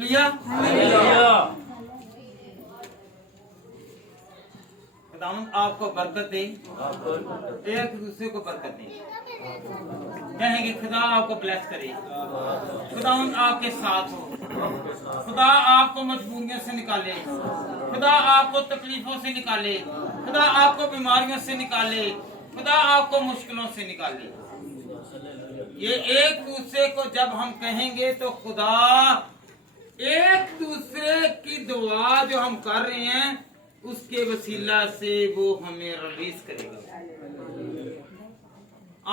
लिया खुदावंद आपको बरकत दे, एक दूसरे को बरकत दे। कहेंगे खुदा आपको ब्लेस करे, खुदावंद आपके साथ हो, खुदा आपको मजबूरियों से निकाले, खुदा आपको तकलीफों से निकाले, खुदा आपको बीमारियों से निकाले, खुदा आपको मुश्किलों से निकाले। ये एक दूसरे को जब हम कहेंगे तो खुदा एक दूसरे की दुआ जो हम कर रहे हैं उसके वसीला से वो हमें रिलीज करेगा।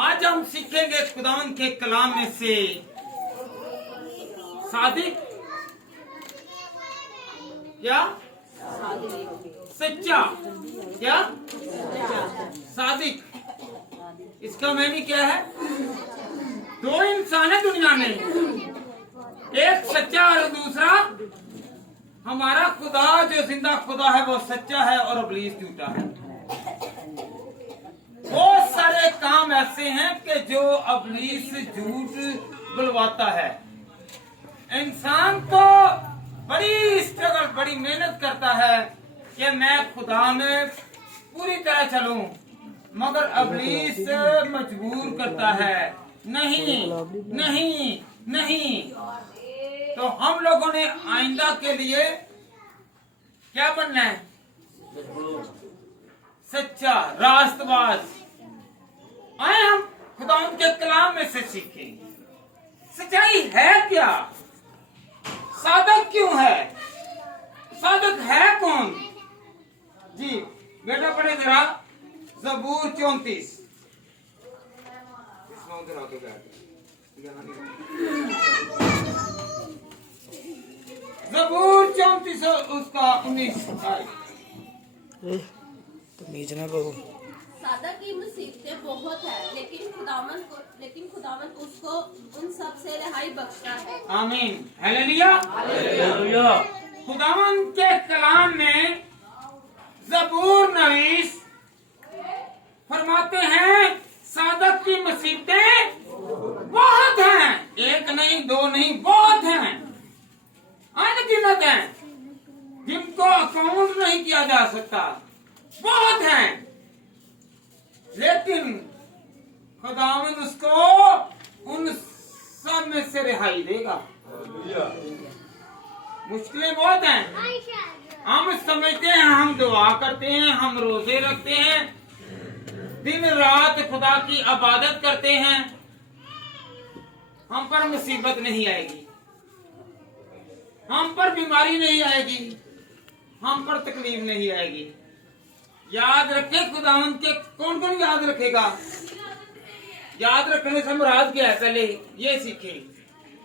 आज हम सीखेंगे खुदावंद के कलाम में से सादिक क्या सच्चा क्या सादिक, इसका मैंने क्या है? दो इंसान है दुनिया में, एक सच्चा और दूसरा हमारा खुदा जो जिंदा खुदा है वो सच्चा है और इब्लीस झूठा है। बहुत सारे काम ऐसे हैं कि जो इब्लीस झूठ बुलवाता है। इंसान तो बड़ी स्ट्रगल बड़ी मेहनत करता है कि मैं खुदा में पूरी तरह चलूं, मगर इब्लीस मजबूर करता है नहीं नहीं नहीं। तो हम लोगों ने आइंदा के लिए क्या बनना है? सच्चा रास्तबाज। आए हम खुदावंद के कलाम में से सीखें सच्चाई है क्या, साधक क्यों है, साधक है कौन? जी बेटा पढ़े जरा ज़बूर 34। ज़बूर 34 उसका 19 तमीज ना बहू। सादक की मुसीबतें बहुत है, लेकिन खुदावन उसको उन सब से रिहाई बख्शता है। आमीन हालेलुया हालेलुया। खुदावन के कलाम में ज़बूर नवीस फरमाते हैं सादक की मुसीबतें बहुत हैं, एक नहीं दो नहीं बहुत हैं, अनगिनत हैं, जिनको अकाउंट नहीं किया जा सकता, बहुत हैं। लेकिन खुदावंद उसको उन सब में से रिहाई देगा। मुश्किलें बहुत हैं, हम समझते हैं, हम दुआ करते हैं, हम रोजे रखते हैं, दिन रात खुदा की इबादत करते हैं, हम पर मुसीबत नहीं आएगी, हम पर बीमारी नहीं आएगी, हम पर तकलीफ नहीं आएगी। याद रखे खुदावंद के कौन कौन याद रखेगा? याद रखने से मुराद क्या है? पहले ये सीखें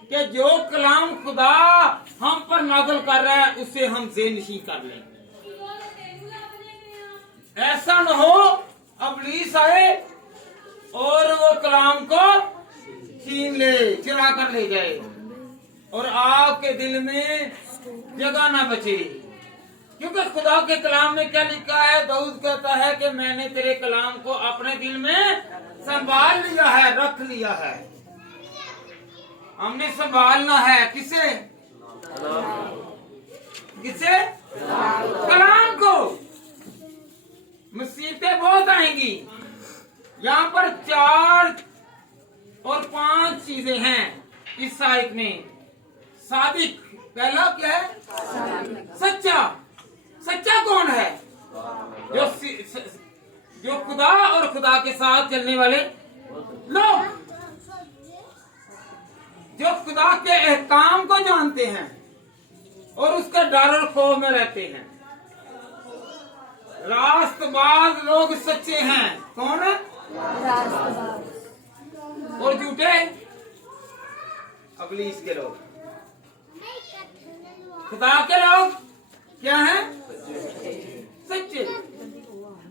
कि जो कलाम खुदा हम पर नाज़िल कर रहा है उसे हम ज़ेहनशीं कर लें। ऐसा न हो इब्लीस आए और वो कलाम को छीन ले, चुरा कर ले जाए और आपके दिल में जगह ना बचे। क्योंकि खुदा के कलाम में क्या लिखा है? दाऊद कहता है कि मैंने तेरे कलाम को अपने दिल में संभाल लिया है, रख लिया है। हमने संभालना है किसे? किसे? कलाम को। मुसीबतें बहुत आएंगी। यहाँ पर 4 और 5 चीजें हैं इस आयत में। सादिक पहला क्या है? सच्चा। सच्चा कौन है? जो खुदा और खुदा के साथ चलने वाले लोग, जो खुदा के एहकाम को जानते हैं और उसके डर और खौफ में रहते हैं। रास्तबाज लोग सच्चे हैं। कौन है? और झूठे इब्लीस के लोग। खुदा के लोग क्या हैं? सच्चे।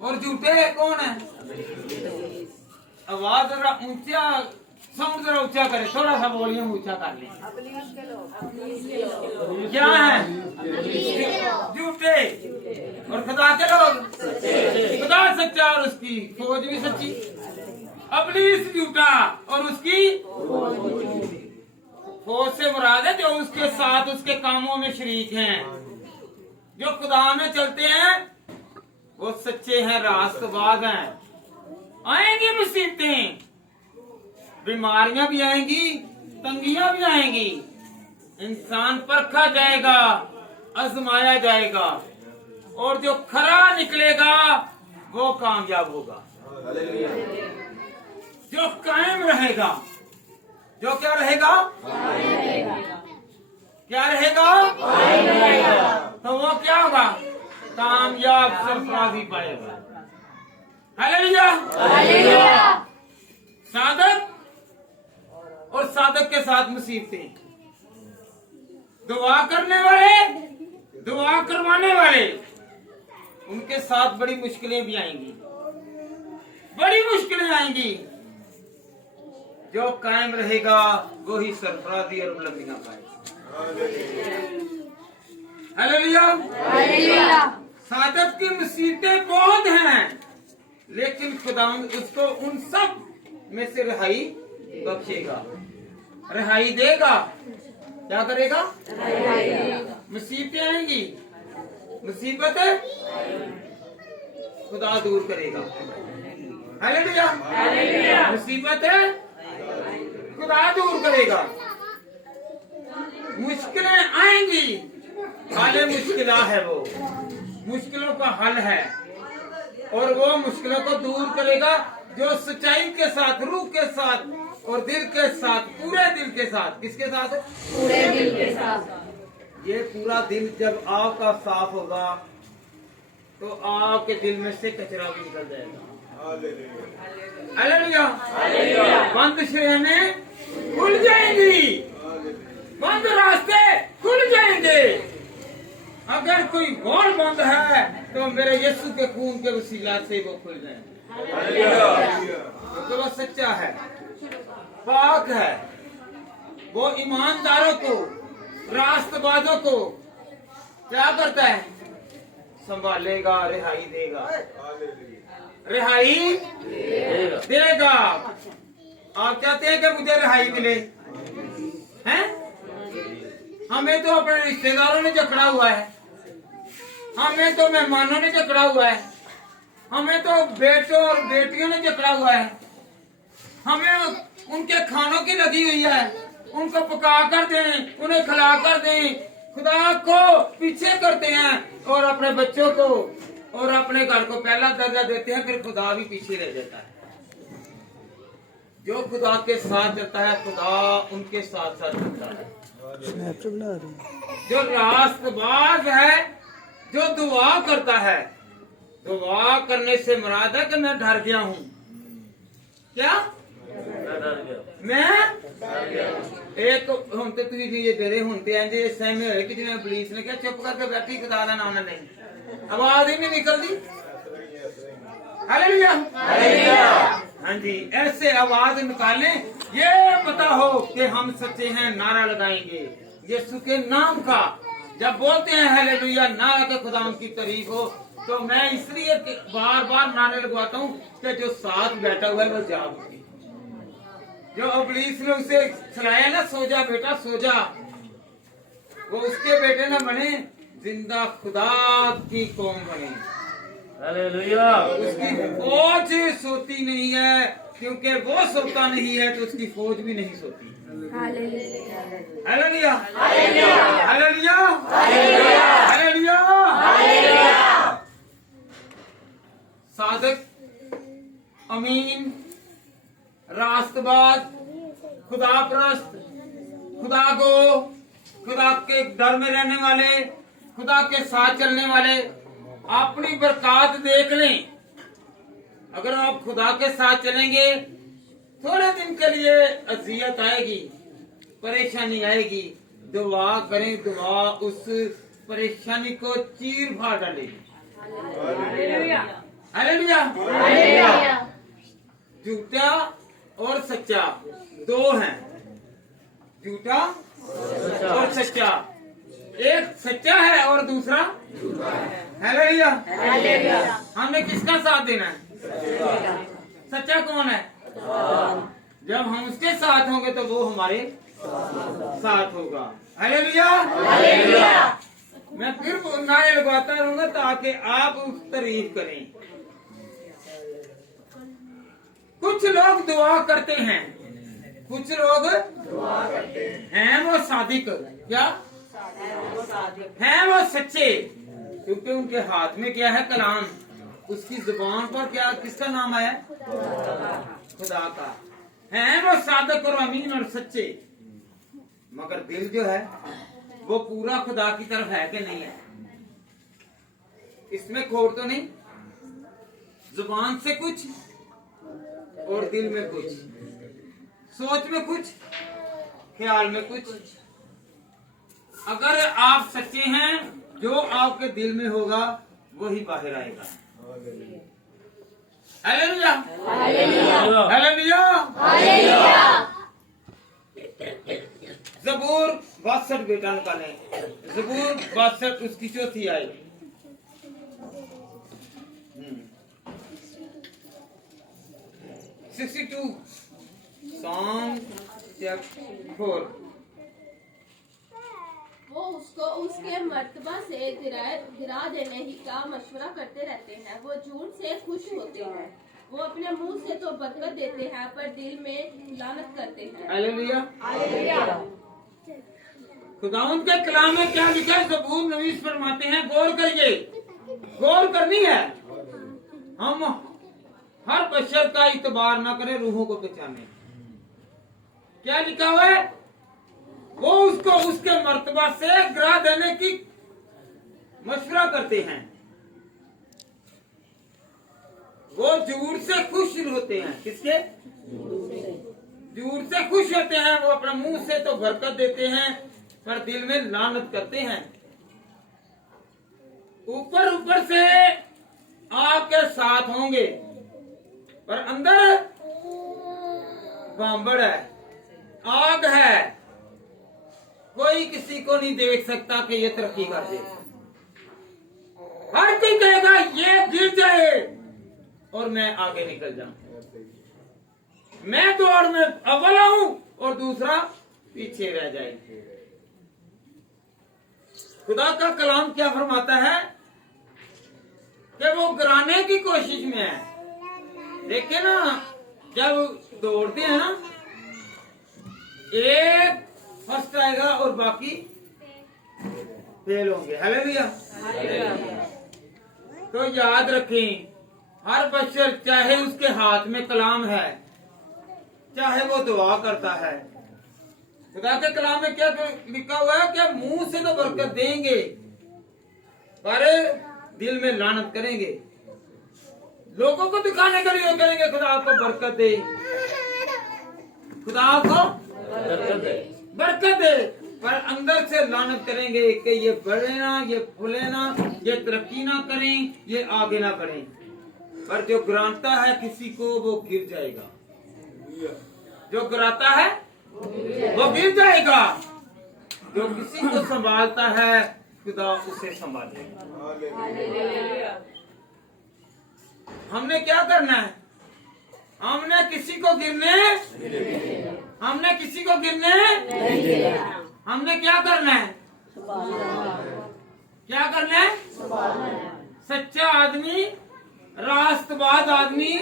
और झूठे कौन है? आवाज जरा ऊंचा, साउंड जरा ऊंचा करे, थोड़ा सा वॉल्यूम ऊंचा कर ले। क्या है? झूठे। और खुदा के लोग? खुदा सच्चा और उसकी फौज भी सच्ची। इब्लीस झूठा और उसकी फौज से मुराद है जो उसके साथ उसके कामों में शरीक हैं, जो खुदा में चलते हैं, वो सच्चे हैं, रास्तबाज हैं। आएंगी मुसीबतें, बीमारियां भी आएंगी, तंगियां भी आएंगी, इंसान परखा जाएगा, आजमाया जाएगा, और जो खरा निकलेगा वो कामयाब होगा। जो कायम रहेगा, जो क्या रहेगा, क्या रहेगा, तो वो क्या होगा, कामयाब सरफराजी पाएगा। हालेलुया। सादक और सादक के साथ मुसीबतें, दुआ करने वाले, दुआ करवाने वाले, उनके साथ बड़ी मुश्किलें भी आएंगी, बड़ी मुश्किलें आएंगी। जो कायम रहेगा वो ही सरफराजी और बुलंदियां पाएगा। हालेलुया। सादक की मुसीबतें बहुत हैं, लेकिन खुदा उसको उन सब में से रिहाई बख्शेगा, रिहाई देगा। क्या करेगा, मुसीबतें आएंगी, मुसीबत खुदा दूर करेगा। हालेलुया। मुसीबत खुदा दूर करेगा। मुश्किलें आएंगी, हाले मुश्किला है, वो मुश्किलों का हल है, और वो मुश्किलों को दूर करेगा जो सच्चाई के साथ, रूह के साथ और दिल के साथ, पूरे दिल के साथ। किसके साथ, पूरे दिल के साथ। ये पूरा दिल जब आपका साफ होगा तो आपके दिल में से कचरा भी निकल जाएगा। हालेलुया। बंद शहरें खुल जाएंगी, बंद रास्ते खुल जाएंगे। अगर कोई वॉल बंद है तो मेरे यीशु के खून के वसीला से वो खुल जाएंगे। तो वो सच्चा है, पाक है, वो ईमानदारों को, रास्तबाजों को क्या करता है, संभालेगा, रिहाई देगा, रिहाई देगा। आप चाहते हैं कि मुझे रिहाई मिले, हैं? हमें तो अपने रिश्तेदारों ने जकड़ा हुआ है, हमें तो मेहमानों ने जकड़ा हुआ है, हमें तो बेटों और बेटियों ने जकड़ा हुआ है, हमें उनके खानों की लगी हुई है, उनको पका कर दें, उन्हें खिला कर दें, खुदा को पीछे करते हैं और अपने बच्चों को और अपने घर को पहला दर्जा देते हैं, फिर खुदा भी पीछे रह जाता है। जो खुदा के साथ चलता है, खुदा उनके साथ साथ चलता है। जो रास्तबाज है, जो दुआ करता है, दुआ करने से मुराद है कि मैं डर गया हूँ। क्या मैं एक होते तुझे ये तेरे होते हैं जे सहमे होए कि जिन्हें पुलिस ने कहा चुप करके बैठी, खुदा का नाम नहीं, आवाज ही नहीं निकलती। हालेलुया। हाँ जी, ऐसे आवाज निकालें, ये पता हो कि हम सच्चे हैं, नारा लगाएंगे यीशु के नाम का। जब बोलते हैं हालेलुया, नारा के खुदा की तारीफ हो, तो मैं इसलिए बार बार नारे लगवाता हूँ कि जो साथ बैठा हुआ है वो जाग उठे। जो इब्लीस ने उसे सुनाया ना, सो जा बेटा सो जा, वो उसके बेटे ना बने, जिंदा खुदा की कौम बने। हालेलुया। उसकी फौज सोती नहीं है, क्योंकि वो सोता नहीं है तो उसकी फौज भी नहीं सोती। हालेलुया। हालेलुया। हालेलुया। सादक, अमीन, रास्तबाज, खुदा परस्त, खुदा को, खुदा के डर में रहने वाले, खुदा के साथ चलने वाले अपनी बरकत देख लें। अगर आप खुदा के साथ चलेंगे, थोड़े दिन के लिए अजियत आएगी, परेशानी आएगी, दुआ करें, दुआ उस परेशानी को चीर फाड़ डालेगी। हालेलुया। झूठा और सच्चा दो हैं, झूठा और सच्चा। एक सच्चा है और दूसरा हालेलुया। हमने किसका साथ देना है? सच्चा कौन है? जब हम उसके साथ होंगे तो वो हमारे साथ होगा। हालेलुया। मैं फिर नारे लगवाता रहूंगा ताकि आप उस तारीफ करें। कुछ लोग दुआ करते हैं, कुछ लोग हैं वो सादिक, क्या हैं वो सच्चे, क्योंकि उनके हाथ में क्या है? कलाम। उसकी जुबान पर क्या, किसका नाम आया? खुदा का। हैं वो सादिक और अमीन और सच्चे, मगर दिल जो है वो पूरा खुदा की तरफ है कि नहीं है? इसमें खोट तो नहीं? जुबान से कुछ और दिल में कुछ, सोच में कुछ, ख्याल में कुछ। अगर आप सच्चे हैं, जो आपके दिल में होगा वही बाहर आएगा। Hallelujah, hallelujah. ज़बूर 62 बेटा निकालें। ज़बूर 62 उसकी चौथी आई। Psalm 4। वो उसको उसके मर्तबा से गिरा देने ही का मशवरा करते रहते हैं। वो झूठ से खुश होते हैं। वो अपने मुंह से तो बरकत देते हैं, पर दिल में लानत करते हैं। हालेलुया। खुदावंद के कलाम में क्या लिखा है? ज़बूर नवीस फरमाते हैं, गौर करिए, गौर करनी है। हम हर बशर का इतबार न करें, रूहों को पहचाने। क्या लिखा हुआ है? वो उसको उसके मर्तबा से गिरा देने की मशवरा करते हैं। वो झूठ से खुश होते हैं। किसके? झूठ से खुश होते हैं। वो अपने मुंह से तो बरकत देते हैं, पर दिल में लानत करते हैं। ऊपर ऊपर से आपके साथ होंगे, पर अंदर बांबड़ है, आग है। कोई किसी को नहीं देख सकता कि ये तरक्की कर दे। हर कोई कहेगा ये गिर जाए और मैं आगे निकल जाऊं, मैं दौड़ में अव्वल आऊं और दूसरा पीछे रह जाए। खुदा का कलाम क्या फरमाता है कि वो गिराने की कोशिश में है। देखिए ना, जब दौड़ते हैं ना, एक फर्स्ट आएगा और बाकी फेल होंगे। हालेलुया। तो याद रखें, हर बशर चाहे उसके हाथ में कलाम है, चाहे वो दुआ करता है, खुदा के कलाम में क्या लिखा हुआ है कि मुंह से तो बरकत देंगे, पर दिल में लानत करेंगे। लोगों को दिखाने के लिए करेंगे खुदा आपको बरकत दे, खुदा आपको बरकत दे, पर अंदर से लानत करेंगे कि ये बढ़े ना, ये फूले ना, ये तरक्की ना करें, ये आगे ना बढ़े। पर जो गिराता है किसी को, वो गिर जाएगा। जो गिराता है वो गिर जाएगा। जो किसी को संभालता है, खुदा उसे संभालेगा। हमने क्या करना है? हमने किसी को गिरने हमने क्या करना है? क्या करना है? सच्चा आदमी, रास्तबाज आदमी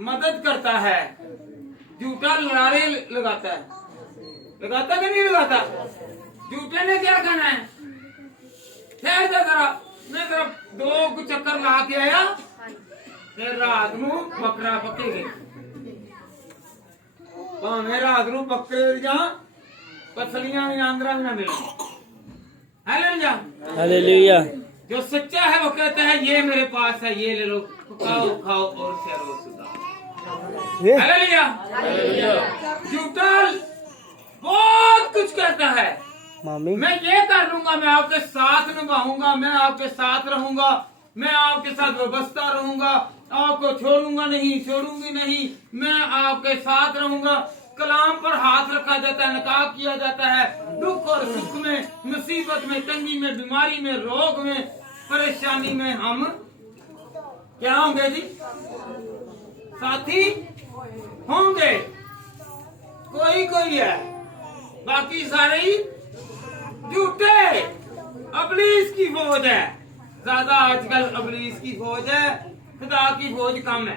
मदद करता है, झूठा लड़ारे लगाता है। लगाता कि नहीं लगाता? झूठे ने क्या करना है? ठहर जा जरा, मैं जरा 2 चक्कर ला के आया, फिर रात नू बकरा पकेगे। भावे रात नू पक्के जा, पसलियां भी आंद्रा भी ना मिले। हालेलुया। जो सच्चा है वो कहता है ये मेरे पास है, ये ले लो, खाओ खाओ और शहरो सुधा। हालेलुया। झूठा बहुत कुछ कहता है, मैं ये कर लूंगा, मैं आपके साथ निभाऊंगा, मैं आपके साथ रहूंगा, मैं आपके साथ व्यवस्था रहूंगा, आपको छोड़ूंगा नहीं, छोड़ूंगी नहीं, मैं आपके साथ रहूंगा। कलाम पर हाथ रखा जाता है, नकाब किया जाता है। दुख और सुख में, मुसीबत में, तंगी में, बीमारी में, रोग में, परेशानी में हम क्या होंगे जी? साथी होंगे। कोई है बाकी सारे ही झूठे। अबलीस की फौज है ज्यादा, आजकल अबलीस की फौज है, खुदा की फौज कम है।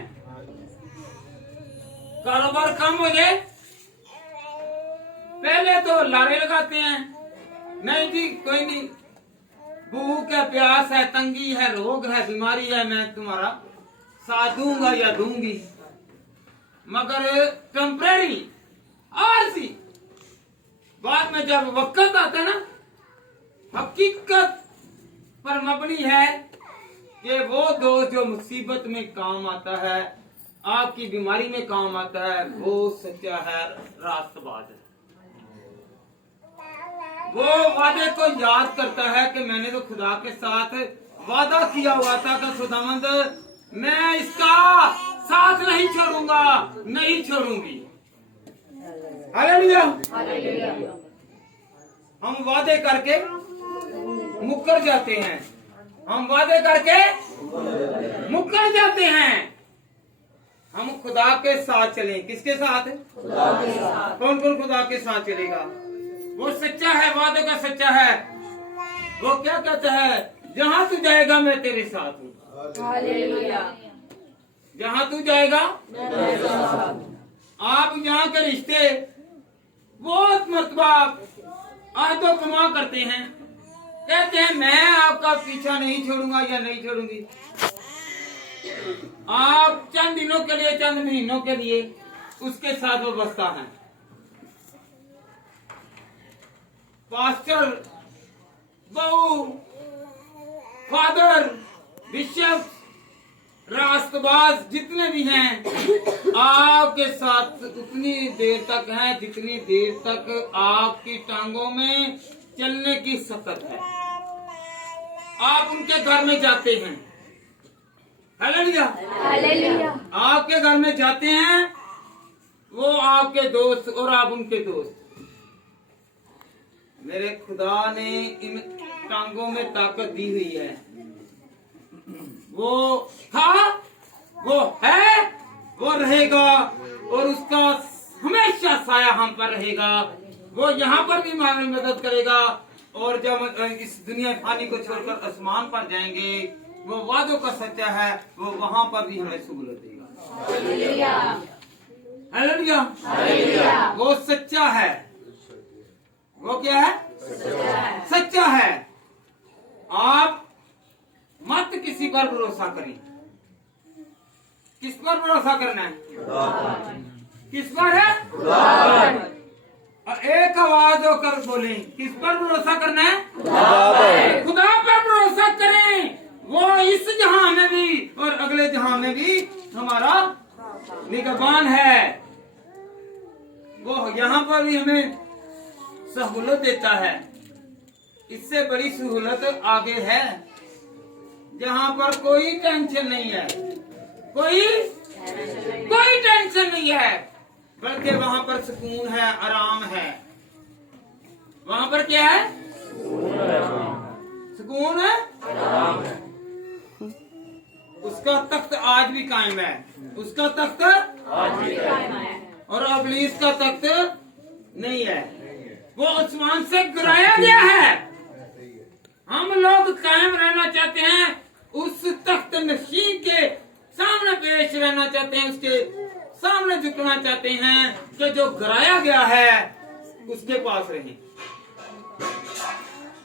कारोबार कम हो जाए, पहले तो लारे लगाते हैं, नहीं जी कोई नहीं, भूख है, प्यास है, तंगी है, रोग है, बीमारी है, मैं तुम्हारा साथ दूंगा या दूंगी। मगर टेम्परेरी आरसी, बाद में जब वक्त आता ना, हकीकत पर मबनी है कि वो दोस्त जो मुसीबत में काम आता है, आपकी बीमारी में काम आता है, वो सच्चा है, रास्तबाज है। वो वादे को याद करता है कि मैंने तो खुदा के साथ वादा किया हुआ था कि खुदावंद मैं इसका साथ नहीं छोड़ूंगा, नहीं छोड़ूंगी। हालेलुया। हम वादे करके मुकर जाते हैं, हम वादे करके मुकर जाते हैं। हम खुदा के साथ चलें, किसके साथ? खुदा के साथ। कौन कौन खुदा के साथ चलेगा? वो सच्चा है, वादे का सच्चा है। वो क्या कहता है? जहां तू जाएगा मैं तेरे साथ हूँ। हालेलुया। जहां तू जाएगा आप यहाँ के रिश्ते बहुत मर्तबा आदो कमा करते हैं, कहते हैं मैं आपका पीछा नहीं छोड़ूंगा या नहीं छोड़ूंगी। आप चंद दिनों के लिए, चंद महीनों के लिए उसके साथ वो बसता है। पास्टर, बहू, फादर, बिशप, रास्तबाज जितने भी हैं आपके साथ उतनी देर तक हैं जितनी देर तक आपकी टांगों में चलने की सकत है। आप उनके घर में जाते हैं, हालेलुया, हालेलुया। आपके घर में जाते हैं, वो आपके दोस्त और आप उनके दोस्त। मेरे खुदा ने इन टांगों में ताकत दी हुई है। वो था, वो है, वो रहेगा और उसका हमेशा साया हम पर रहेगा। वो यहाँ पर भी हमारी मदद करेगा और जब इस दुनिया पानी को छोड़कर आसमान पर जाएंगे, वो वादों का सच्चा है, वो वहाँ पर भी हमें सहूलत देगा। Hallelujah, hallelujah. वो सच्चा है। वो क्या है? सच्चा है। आप मत किसी पर भरोसा करें। किस पर भरोसा करना है? किस पर है? और एक आवाज होकर बोले, किस पर भरोसा करना है? खुदा पर भरोसा करें। वो इस जहां में भी और अगले जहां में भी हमारा निगहबान है। वो यहाँ पर भी हमें सहूलत देता है। इससे बड़ी सहूलत आगे है, जहाँ पर कोई टेंशन नहीं है, कोई टेंशन नहीं है, बल्कि वहाँ पर सुकून है, आराम है। वहाँ पर क्या है? सुकून है, आराम है। उसका तख्त आज भी कायम है, उसका तख्त आज भी कायम है, और अबलीस का तख्त नहीं है। वो आसमान से गिराया गया है। हम लोग कायम रहना चाहते हैं, उस तख्त नशीं के सामने पेश रहना चाहते हैं, उसके सामने झुकना चाहते हैं कि जो गिराया गया है उसके पास रहें।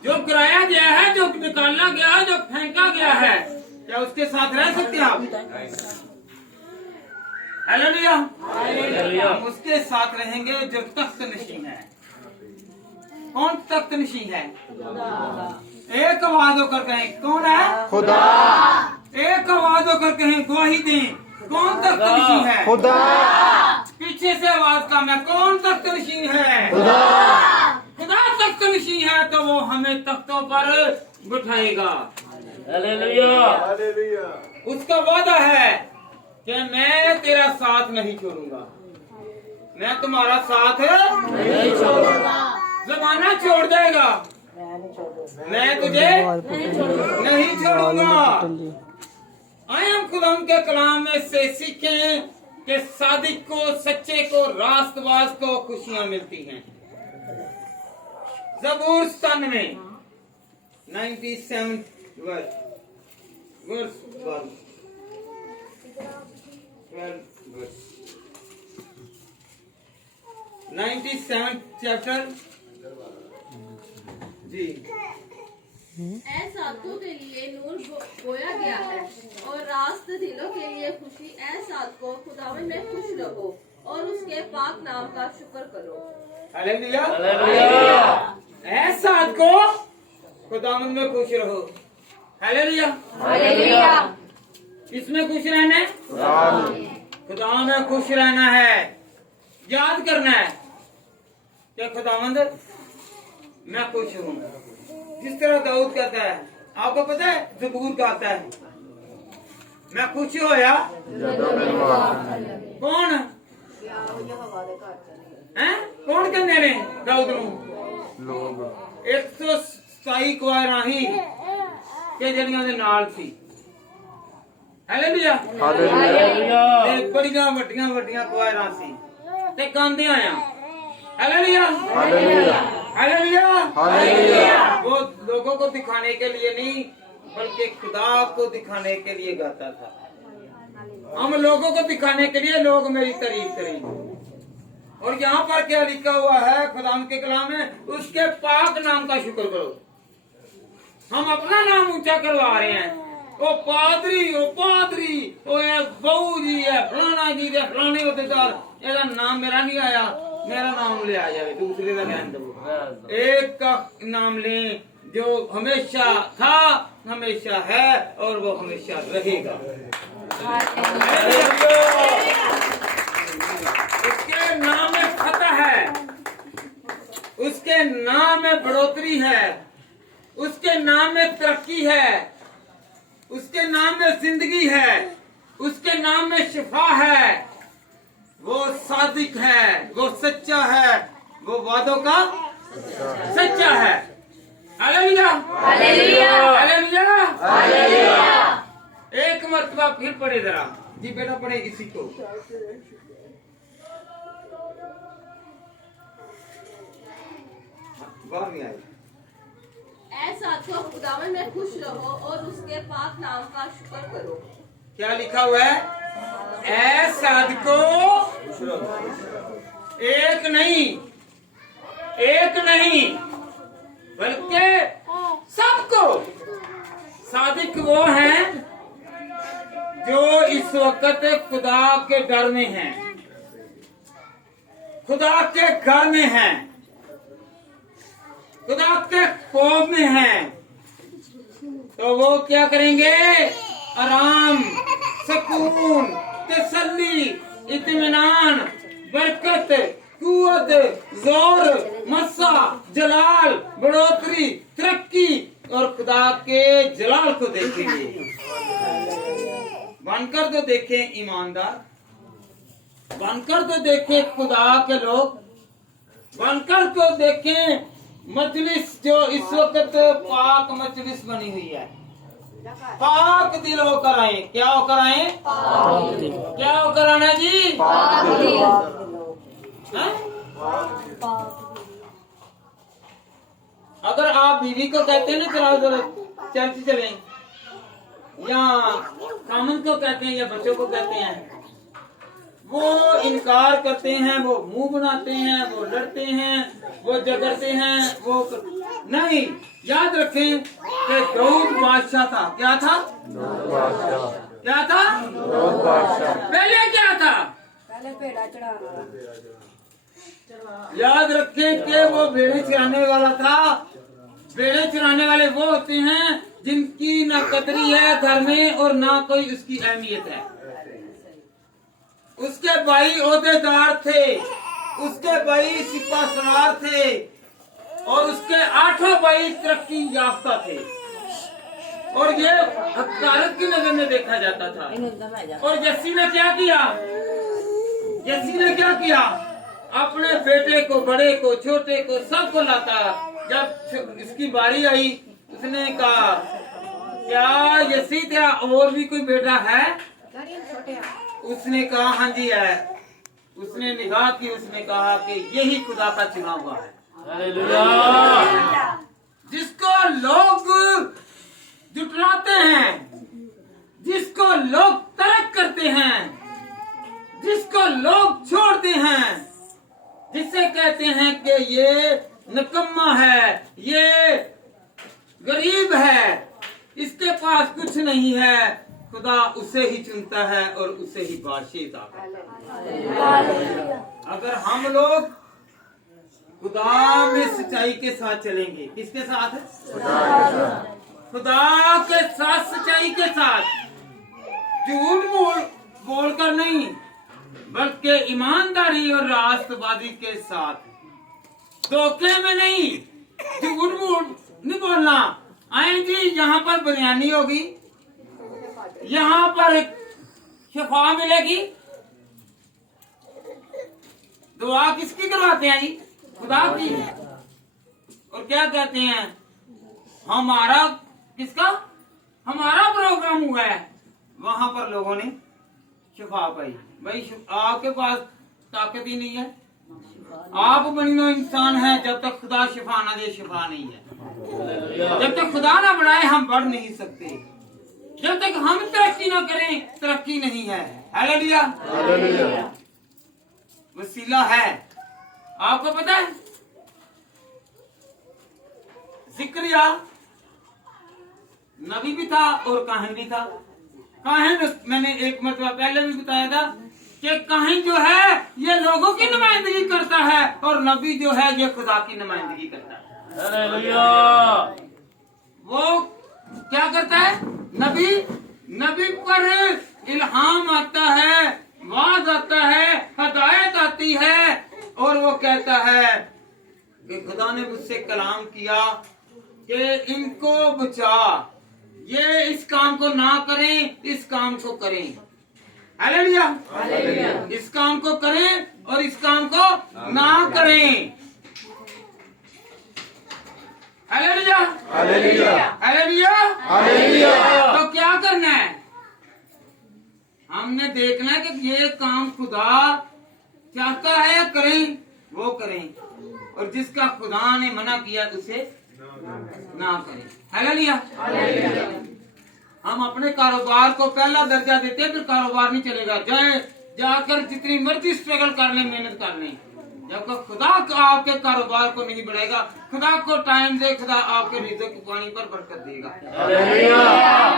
जो गिराया गया है, जो निकाला गया है, जो फेंका गया है, क्या उसके साथ रह सकते हैं आप? हालेलुया, हम उसके साथ रहेंगे जो तख्त नशीं है। कौन तख्त नशीं है? एक आवाज होकर कहें, कौन है? खुदा। एक आवाज होकर कहें, गवाही दें, कौन तख्त नशीं है? खुदा। पीछे से आवाज कम है, कौन तख्त नशीं है? खुदा। खुदा तख्त नशीं है तो वो हमें तख्तों पर बिठाएगा। हालेलुया, उसका वादा है कि मैं तेरा साथ नहीं छोड़ूंगा, मैं तुम्हारा साथ नहीं छोड़ूंगा। जमाना छोड़ देगा, मैं तुझे नहीं छोड़ूंगा। आए हम खुदा के कलाम में से सीखें कि सादिक को, सच्चे को, रास्तबाज को खुशियां मिलती हैं। ज़बूर 97 वर्स 12 वर्स 97 चैप्टर जी। ऐ साधकों के लिए नूर बोया गया है और रास्त दिलों के लिए खुशी। ऐ साधकों, खुदावन में खुश रहो और उसके पाक नाम का शुक्र करो। हालेलुया। हालेलुया। ऐ साधकों, खुदावन में खुश रहो। हालेलुया। हालेलुया। किसमें खुश रहना है? खुदा में खुश रहना है। याद करना है कि खुदावंद मैं खुश हूँ। जिस तरह दाऊद कहता है, आपको पता है ज़बूर कहता है मैं खुश होया। कौन है? कौन कहने ने दाऊद नू? 127 कुआरा ही के जड़ियां दे नाल सी। हालेलुया। हालेलुया। ते बड़ियां वड्डियां वड्डियां कुआरा सी ते गांदे आया। हालेलुया। हालेलुया। हालेलुया। हालेलुया। वो लोगों को दिखाने के लिए नहीं, बल्कि खुदा को दिखाने के लिए गाता था। हम लोगों को दिखाने के लिए लोग मेरी तारीफ करेंगे। और यहाँ पर क्या लिखा हुआ है खुदा के कलाम में? उसके पाक नाम का शुक्र करो। हम अपना नाम ऊंचा करवा रहे हैं। ओ पादरी, ओ पादरी, ओ ये बहू जी है, फलाना जी है, फलाने होतेदार, ਇਹਦਾ नाम मेरा नहीं आया, मेरा नाम ले आ जाए, दूसरे का ध्यान दो। एक का नाम लें जो हमेशा था, हमेशा है और वो हमेशा रहेगा। उसके नाम में फतह है, उसके नाम में बढ़ोतरी है, उसके नाम में तरक्की है, उसके नाम में जिंदगी है, उसके नाम में शिफा है। वो सादिक है, वो सच्चा है, वो वादों का सच्चा है। हालेलुया। हालेलुया। हालेलुया। हालेलुया। एक मर्तबा फिर पढ़े जरा जी बेटा, पढ़े इसी को। बाहर नहीं आई। ऐ साधकों, खुदावन में खुश रहो और उसके पाक नाम का शुक्र करो। क्या लिखा हुआ है? ऐ साधकों, एक नहीं बल्कि सबको। सादिक वो हैं जो इस वक्त खुदा के डर में हैं, खुदा के घर में हैं, खुदा के खौफ में हैं। तो वो क्या करेंगे? आराम, सुकून, तसल्ली, इत्मीनान, बरकत, कुव्वत, जोर, मस्सा, जलाल, बढ़ोतरी, तरक्की और खुदा के जलाल को देखेंगे। बनकर तो देखें ईमानदार, बनकर तो देखें खुदा के लोग, बनकर तो देखें मजलिस जो इस वक्त पाक मजलिस बनी हुई है। पाक दिल होकर आए। क्या होकर आए? क्या होकर आना जी? हाँ? अगर आप बीवी को कहते हैं ना चलो जरा चर्च चलें, या कामन को कहते हैं या बच्चों को कहते हैं, वो इनकार करते हैं, वो मुंह बनाते हैं, वो लड़ते हैं, वो झगड़ते हैं, वो नहीं। याद रखें कि दाऊद बादशाह था। क्या था? क्या था? पहले क्या था? पहले भेड़ा चढ़ाना। याद रखें कि वो भेड़े चराने वाला था। भेड़े चराने वाले वो होते हैं जिनकी ना कदरी है घर में और ना कोई उसकी अहमियत है। उसके भाई ओहदेदार थे, उसके भाई सिपा सलार थे और उसके 8 भाई तरक्की याफ्ता थे। और ये हकारत की नजर में देखा जाता था। और यसी ने क्या किया? यसी ने क्या किया? अपने बेटे को, बड़े को, छोटे को, सबको लाता। जब इसकी बारी आई उसने कहा क्या यसी तेरा और भी कोई बेटा है? उसने कहा हाँ जी है। उसने निगाह की, उसने कहा कि यही खुदा का चुना हुआ है। जिसको लोग जुटलाते हैं, जिसको लोग तर्क करते हैं, जिसको लोग छोड़ते हैं, जिसे कहते हैं कि ये निकम्मा है, ये गरीब है, इसके पास कुछ नहीं है, खुदा उसे ही चुनता है और उसे ही बादशाह अगर हम लोग खुदा में सच्चाई के साथ चलेंगे, किसके साथ? खुदा के साथ, सच्चाई के साथ, झूठ बोलकर नहीं बल्कि ईमानदारी और रास्तबाजी के साथ, धोखे में नहीं, झूठ नहीं बोलना। आए जी, यहाँ पर बिरयानी होगी, यहाँ पर शिफा मिलेगी, दुआ किसकी करवाते हैं जी? खुदा की। और क्या कहते हैं? हमारा किसका? हमारा प्रोग्राम हुआ है, वहां पर लोगों ने शिफा पाई। भाई आपके पास ताकत ही नहीं है, आप बनिनो इंसान है, जब तक खुदा शिफा ना दे शिफा नहीं है। जब तक खुदा ना बढ़ाए हम बढ़ नहीं सकते, जब तक हम तरक्की ना करें तरक्की नहीं है। हालेलुया। वसीला है। आपको पता है जिक्रिया नबी भी था और काहिन भी था। काहिन मैंने एक मरतबा पहले भी बताया था कि काहिन जो है ये लोगों की नुमाइंदगी करता है और नबी जो है ये खुदा की नुमाइंदगी करता है। हालेलुया। वो क्या करता है? नबी पर इल्हाम आता है, वाज आता है, हदायत आती है और वो कहता है कि खुदा ने मुझसे कलाम किया कि इनको बचा, ये इस काम को ना करें, इस काम को करें। हालेलुया। इस काम को करें और इस काम को ना करें। हालेलुया। तो क्या करना है? हमने देखना है कि ये काम खुदा चाहता है करें, वो करें, और जिसका खुदा ने मना किया उसे ना करें। हालेलुया। हम अपने कारोबार को पहला दर्जा देते हैं, फिर कारोबार नहीं चलेगा। जाकर जितनी मर्जी स्ट्रगल कर लें, मेहनत कर लें, जब तक खुदा आपके कारोबार को नहीं बढ़ाएगा, खुदा को टाइम दे, खुदा आपके रिज़्क़ पानी पर बरकत देगा।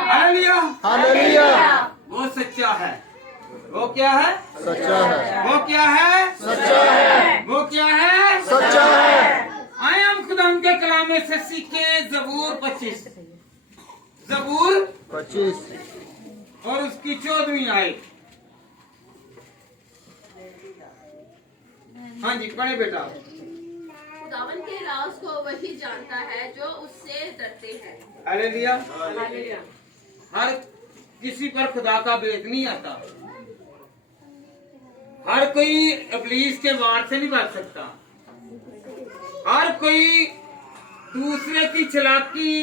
हालेलुया। वो सच्चा है। वो क्या है? सच्चा है। वो क्या है? सच्चा है। वो क्या है? सच्चा है। आए हम खुदा के कलाम में से सीखे ज़बूर 25 और उसकी 14वीं आयत। हाँ जी, पढ़े बेटा। खुदावन के राज को वही जानता है जो उससे डरते हैं। हालेलुया। हालेलुया। हर किसी पर खुदा का भेद नहीं आता। हर कोई इब्लीस के वार से नहीं बच सकता। हर कोई दूसरे की चालाकी,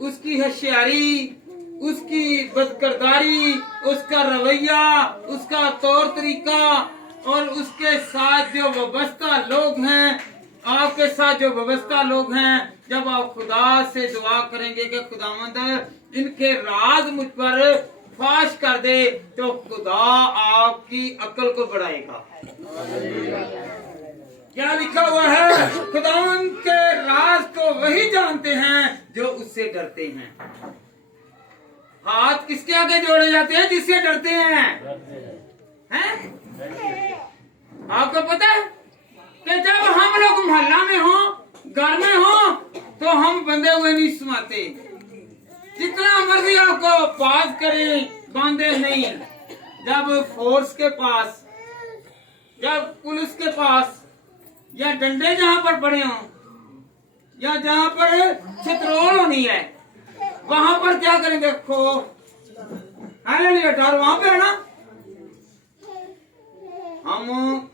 उसकी होशियारी, उसकी बदकिरदारी, उसका रवैया, उसका तौर तरीका और उसके साथ जो वाबस्ता लोग हैं, आपके साथ जो वाबस्ता लोग हैं, जब आप खुदा से दुआ करेंगे कि खुदावंद इनके राज मुझ पर फाश कर दे, तो खुदा आपकी अक्ल को बढ़ाएगा। क्या लिखा हुआ है? खुदावंद के राज को वही जानते हैं जो उससे डरते हैं। हाथ किसके आगे जोड़े जाते हैं? जिससे डरते हैं। आपको पता है कि जब हम लोग मोहल्ला में हो, घर में हो, तो हम बंधे हुए नहीं समाते। जितना मर्जी आपको पास करें, बांधे नहीं। जब फोर्स के पास, जब पुलिस के पास, या डंडे जहां पर पड़े हों, या जहां पर छतरोल होनी है, वहां पर क्या करेंगे? हालेलुया, डर वहां पे है ना। हम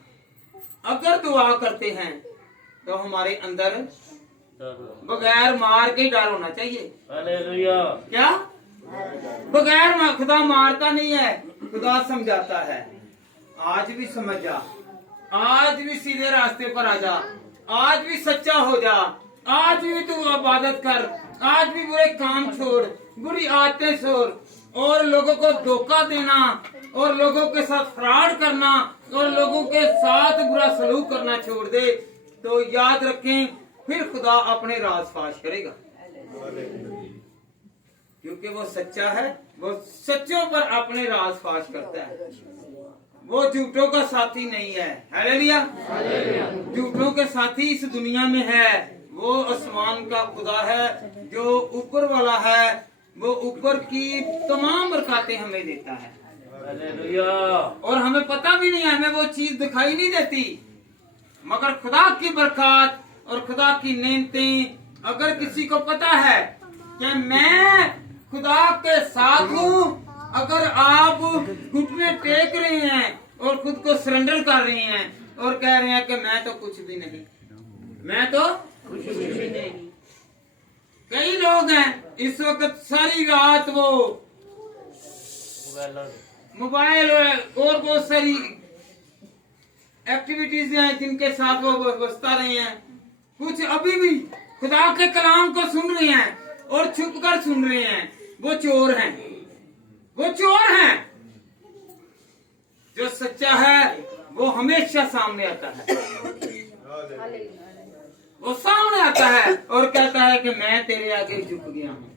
अगर दुआ करते हैं तो हमारे अंदर बगैर मार के डर होना चाहिए। हालेलुया। क्या? बगैर मार, खुदा मारता नहीं है, खुदा समझाता है। आज भी समझ जा, आज भी सीधे रास्ते पर आ जा, आज भी सच्चा हो जा, आज भी तू इबादत कर, आज भी बुरे काम छोड़, बुरी आदतें छोड़, और लोगों को धोखा देना और लोगों के साथ फ्रॉड करना और लोगों के साथ बुरा सलूक करना छोड़ दे, तो याद रखें फिर खुदा अपने राज फाश करेगा, क्योंकि वो सच्चा है, वो सच्चों पर अपने राज फाश करता है, वो झूठों का साथी नहीं है। हालेलुया। झूठों के साथी इस दुनिया में है, वो आसमान का खुदा है जो ऊपर वाला है, वो ऊपर की तमाम बरकतें हमें देता है। हालेलुया। और हमें पता भी नहीं है, हमें वो चीज दिखाई नहीं देती, मगर खुदा की बरकत और खुदा की नेमतें अगर किसी को पता है कि मैं खुदा के साथ हूँ, अगर आप घुटने टेक रहे हैं और खुद को सरेंडर कर रहे हैं और कह रहे हैं कि मैं तो कुछ भी नहीं, मैं तो कुछ भी नहीं। कई लोग हैं इस वक्त सारी रात वो मोबाइल और बहुत सारी एक्टिविटीज हैं जिनके साथ वो बसता रहे हैं, कुछ अभी भी खुदा के कलाम को सुन रहे हैं और छुप कर सुन रहे हैं, वो चोर हैं, वो चोर हैं। जो सच्चा है वो हमेशा सामने आता है, वो सामने आता है और कहता है कि मैं तेरे आगे झुक गया हूँ,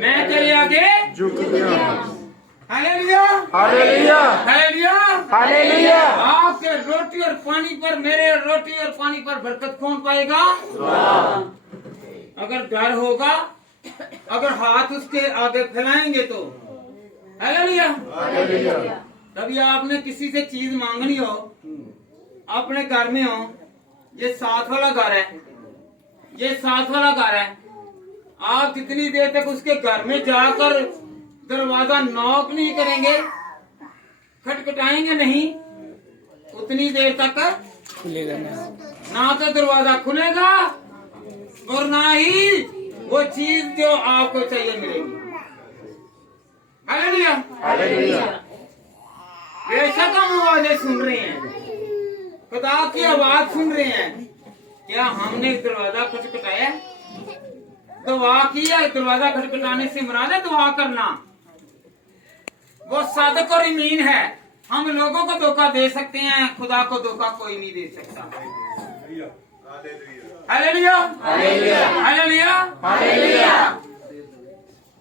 मैं तेरे आगे झुक गया हूँ। Hallelujah, hallelujah, hallelujah, hallelujah. आपके रोटी और पानी पर, मेरे रोटी और पानी पर बरकत कौन पाएगा? अगर डर होगा, अगर हाथ उसके आगे फैलाएंगे तो। Hallelujah, hallelujah. तभी आपने किसी से चीज मांगनी हो, अपने घर में हो, ये साथ वाला घर है, ये साथ वाला घर है, आप जितनी देर तक उसके घर में जाकर दरवाजा नॉक नहीं करेंगे, खटखटाएंगे नहीं, उतनी देर तक खुलेगा ना तो दरवाजा खुलेगा और ना ही वो चीज जो आपको चाहिए मिलेगी। Hallelujah, hallelujah. बेशक हम आवाजें सुन रहे हैं, खुदा की आवाज सुन रहे हैं, क्या हमने दरवाजा खटखटाया? दुआ किया, दरवाजा खटखटाने से मुराद है दुआ करना। वो सादक और ईमीन है, हम लोगों को धोखा दे सकते हैं, खुदा को धोखा कोई नहीं दे सकता। Hallelujah, hallelujah, hallelujah, hallelujah.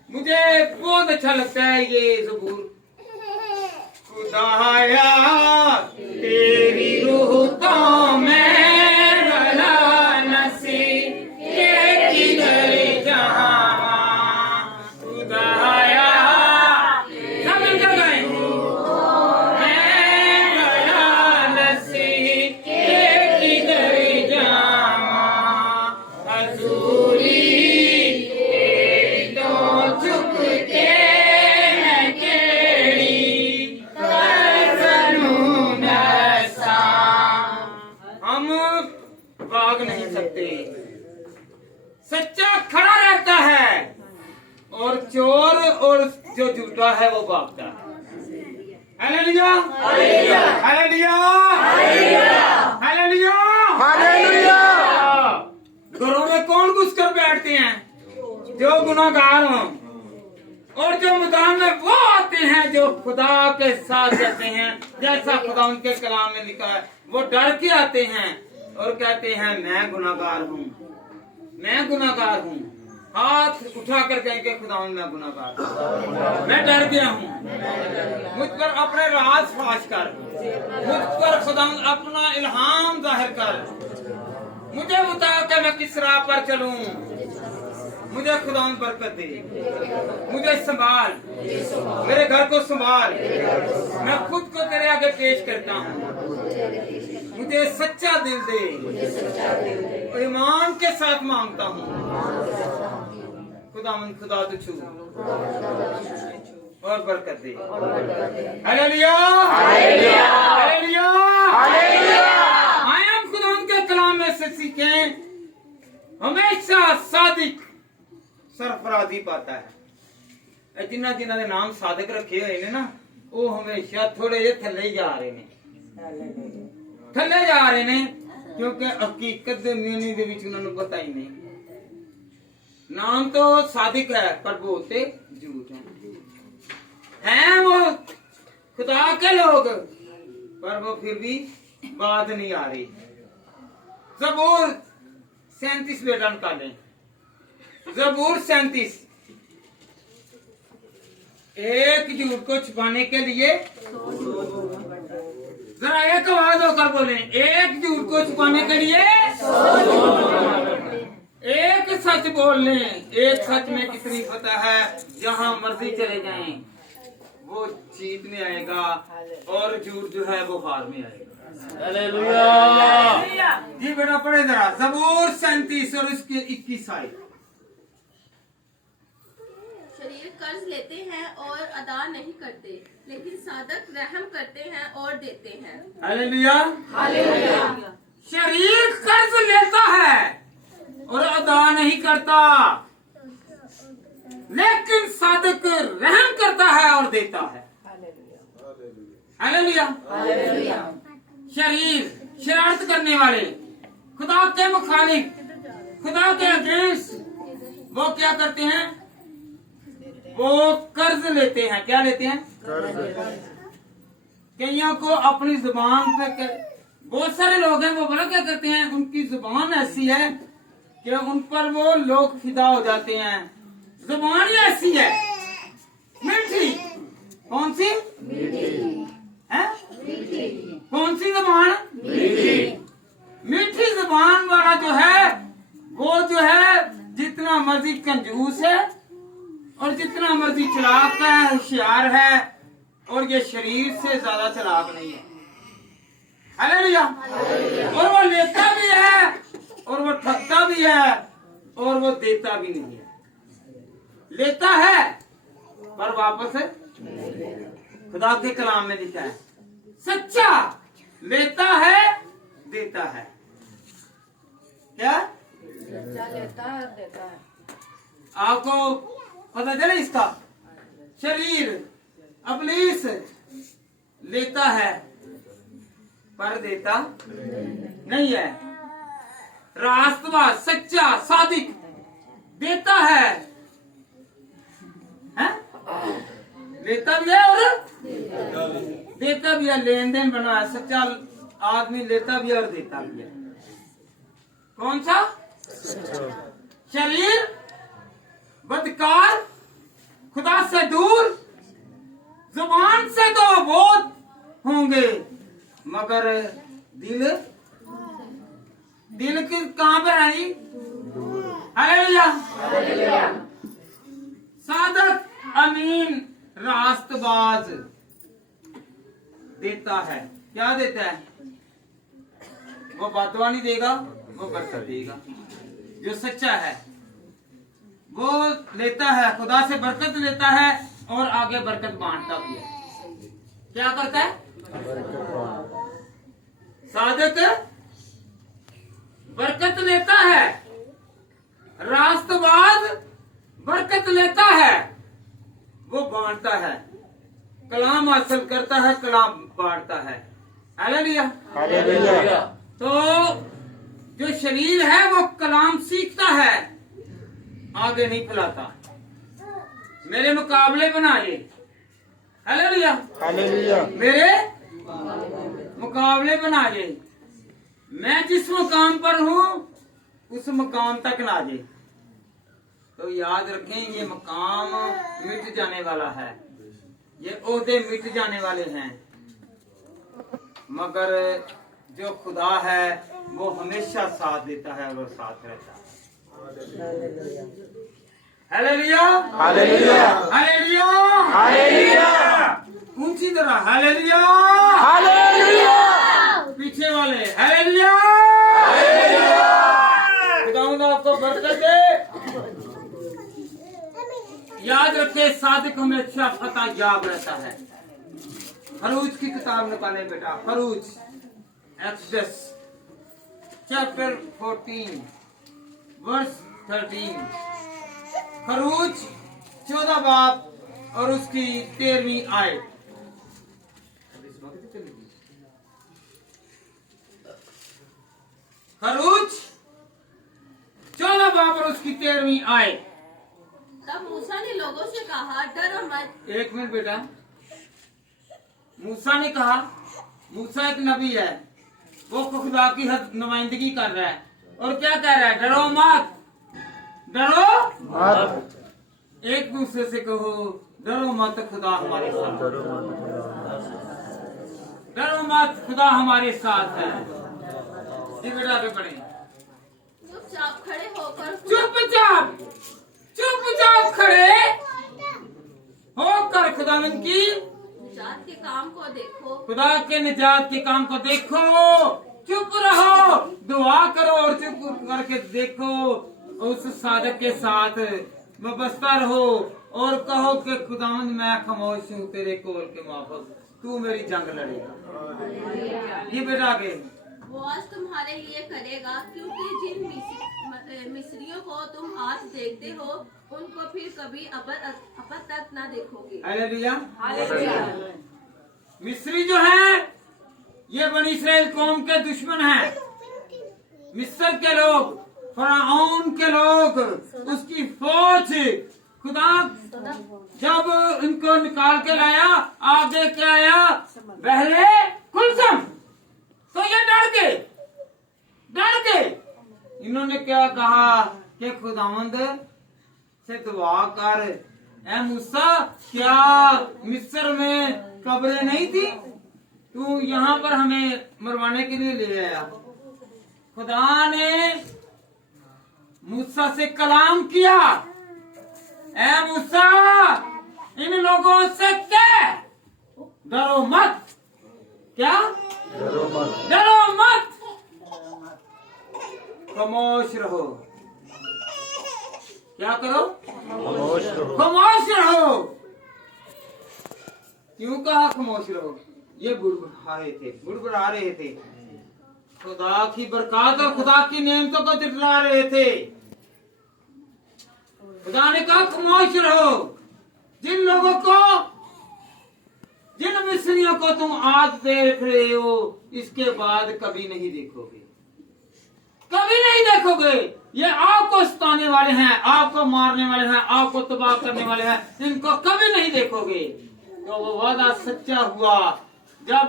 मुझे बहुत अच्छा लगता है ये ज़बूर, खुदाया तेरी रूह तो मैं भला नसीब के किधर जहां, खुदाया सब मिलकर गए, मैं भला नसीब के किधर जहां, हजूरी तेरी तो चुप के मैं केड़ी करनू नसा। हम भाग नहीं सकते, सच्चा खड़ा रहता है और चोर और जो झूठा है वो भागता है। Hallelujah, hallelujah, hallelujah, hallelujah, hallelujah. घरों में कौन घुस कर बैठते हैं? जो गुनाहगार हों, और जो मैदान में वो आते हैं जो खुदा के साथ रहते हैं, जैसा खुदा उनके कलाम में लिखा है, वो डर के आते हैं और कहते हैं मैं गुनाहगार हूँ, मैं गुनाहगार हूँ, हाथ उठा कर कहेंगे खुदा मैं गुनाहगार हूँ, मैं डर गया हूँ, मुझ पर अपने राज फाश कर, मुझ पर खुदा अपना इल्हाम जाहिर कर, मुझे बता कि मैं किस राह पर चलूं, मुझे खुदा बरकत दे, मुझे संभाल, मेरे घर को संभाल, मैं खुद को तेरे आगे पेश करता हूँ, मुझे सच्चा दिल दे, और ईमान के साथ मांगता हूँ, खुदा तुझू और बरकत दे। Hallelujah, hallelujah, hallelujah, hallelujah. आए हम खुदा के कलाम में से सीखें, हमेशा सादिक सरफराजी पाता है। जिन्ना जिन्ना दे नाम सादिक रखे हुए ने ना, वो हमेशा थोड़े जे थल्ले जा रहे ने, थल्ले जा रहे ने। क्योंकि हकीकत दे मीनिंग दे विच उन्होंने पता ही नहीं। नाम तो सादिक है पर बोलते झूठ हैं वो खुदा के लोग, पर वो फिर भी बात नहीं आ रही। ज़बूर 37 बेटा निकालें। ज़बूर 37। एक झूठ को छुपाने के लिए जरा एक आवाज होकर बोलें, एक झूठ को छुपाने के लिए एक सच बोल लें। एक सच में कितनी पता है, जहां मर्जी चले जाएं वो जीतने आएगा और झूठ जो है वो हार में आएगा। हालेलुया। जी बेटा पढ़े जरा ज़बूर 37 और उसके 21 आयत। शरीर कर्ज लेते हैं और अदा नहीं करते, लेकिन साधक रहम करते हैं और देते हैं। हालेलुया। शरीर कर्ज लेता है और अदा नहीं करता, लेकिन साधक रहम करता है और देता है। हालेलुया। शरीर शरारत करने वाले, खुदा के मुखालिफ, खुदा के अगेंस्ट, वो क्या करते हैं? वो कर्ज लेते हैं। क्या लेते हैं? कईयों को अपनी जुबान पे, बहुत सारे लोग हैं वो बोला क्या करते हैं, उनकी जुबान ऐसी है कि उन पर वो लोग फिदा हो जाते हैं। जुबान ही ऐसी है मीठी। कौन सी है? कौन सी जुबान? मीठी जुबान वाला जो है वो जो है जितना मर्जी कंजूस है और जितना मर्जी चालाक है, होशियार है, और ये शरीर से ज्यादा चालाक नहीं है। हालेलुया। और वो लेता भी है और वो ठगता भी है और वो देता भी नहीं है। लेता है पर वापस खुदा के कलाम में लिखा है सच्चा लेता है देता है। क्या लेता है देता है। आपको पता चले इसका? शरीर इब्लीस लेता है पर देता नहीं है। रास्तवा सच्चा सादिक देता है, हैं? लेता भी है और देता भी है। लेन देन बना है। सच्चा आदमी लेता भी है और देता भी है। कौन सा? शरीर बदकार, खुदा से दूर, जुबान से तो बहुत होंगे मगर दिल की कहां पर आई? हालेलुया। सादक अमीन रास्तबाज देता है। क्या देता है? वो बददुआ नहीं देगा, वो बरकत देगा। जो सच्चा है वो लेता है, खुदा से बरकत लेता है और आगे बरकत बांटता भी है। क्या करता है? सादक बरकत लेता है, रास्तबाज बरकत लेता है, वो बांटता है। कलाम हासिल करता है, कलाम बांटता है। हालेलुया। तो जो शरीर है वो कलाम सीखता है, आगे नहीं फैलाता। मेरे मुकाबले बनाए। हालेलुया। मेरे मुकाबले बनाए। मैं जिस मुकाम पर हूँ उस मुकाम तक ना जाए। तो याद रखें ये मुकाम मिट जाने वाला है, ये ओहदे मिट जाने वाले हैं, मगर जो खुदा है वो हमेशा साथ देता है, वो साथ रहता है। हालेलुया। हालेलुया। हालेलुया। हालेलुया। ऊंची तरह हालेलुया। हालेलुया। पीछे वाले हालेलुया। खुदावंद आपको बरकत दे। याद रखे सादिक हमेशा फतह याब रहता है। खरूज की किताब निकाले बेटा, खरूज एक्सोडस चैप्टर 14 वर्स 13। खरूज 14 बाब और उसकी 13वीं आयत। खरूच 14 बाब और उसकी 13वीं आए। तब मूसा ने लोगों से कहा, डरो मत। एक मिनट बेटा, मूसा ने कहा, मूसा एक नबी है, वो खुदा की नुमाइंदगी कर रहा है और क्या कह रहा है? डरो मत, डरो मत, एक दूसरे से कहो डरो मत, खुदा हमारे साथ, डरो मत, खुदा हमारे साथ है। ये बेटा आगे बढ़े। चुपचाप खड़े होकर चुपचाप चुपचाप खड़े होकर खुदावंद की निजात के काम को देखो। खुदा के निजात के काम को देखो। चुप रहो, दुआ करो और चुप करके देखो। उस साधक के साथ वाबस्ता रहो और कहो कि खुदावंद मैं खामोश हूँ तेरे कोल के माफक, तू मेरी जंग लड़ेगा। ये बेटा आगे। वो आज तुम्हारे लिए करेगा, क्योंकि जिन मिस्रियों को तुम आज देखते हो उनको फिर कभी अब तक न देखोगे। हालेलुया। मिस्री जो है ये बनी इस्राएल कौम के दुश्मन हैं। मिस्र के लोग, फराउन के लोग, उसकी फौज। खुदा जब उनको निकाल के लाया, आगे क्या आया? बहरे कुलसम। तो ये डर के इन्होंने क्या कहा कि खुदावंद से दुआ कर, ऐ मूसा क्या मिस्र में कब्रें नहीं थी? तू यहाँ पर हमें मरवाने के लिए ले आया। खुदा ने मूसा से कलाम किया, ऐ मूसा इन लोगों से कह डरो मत। क्या? डरो मत, खामोश रहो। क्या करो? खामोश रहो। क्यों कहा खामोश रहो? ये बुड़बुड़ा रहे थे, खुदा की बरकत और खुदा की नेमतों को जितला रहे थे। खुदा ने कहा खामोश रहो। जिन लोगों को, जिन मिस्रियों को तुम आज देख रहे हो, इसके बाद कभी नहीं देखोगे, कभी नहीं देखोगे। ये आपको सताने वाले हैं, आपको मारने वाले हैं, आपको तबाह करने वाले हैं, इनको कभी नहीं देखोगे। तो वो वादा सच्चा हुआ जब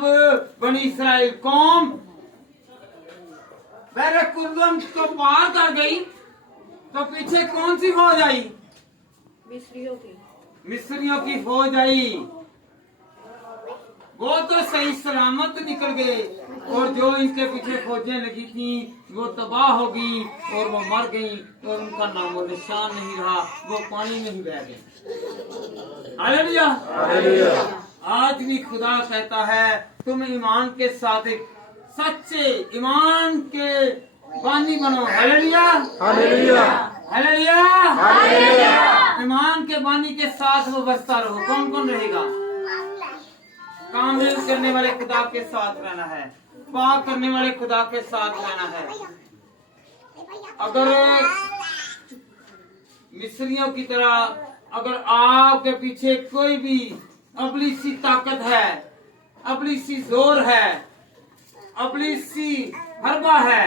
बनी इस्राएल कौम बहरे कुर्दम को पार कर गई, तो पीछे कौन सी फौज आई? मिस्रियों की फौज आई। वो तो सही सलामत निकल गए और जो इनके पीछे फौजें लगी थी वो तबाह हो गई और वो मर गई और उनका नामो निशान नहीं रहा, वो पानी में ही बह गए। हालेलुया। आज भी खुदा कहता है तुम ईमान के साथ एक सच्चे ईमान के बानी बनो। Hallelujah, hallelujah, hallelujah. ईमान के बानी के साथ वो बसता रहो। कौन कौन रहेगा? कामिल करने वाले खुदा के साथ रहना है, पाक करने वाले खुदा के साथ रहना है। अगर मिस्रियों की तरह अगर आपके पीछे कोई भी अबली सी ताकत है, अबली सी जोर है, अबली सी हरबा है,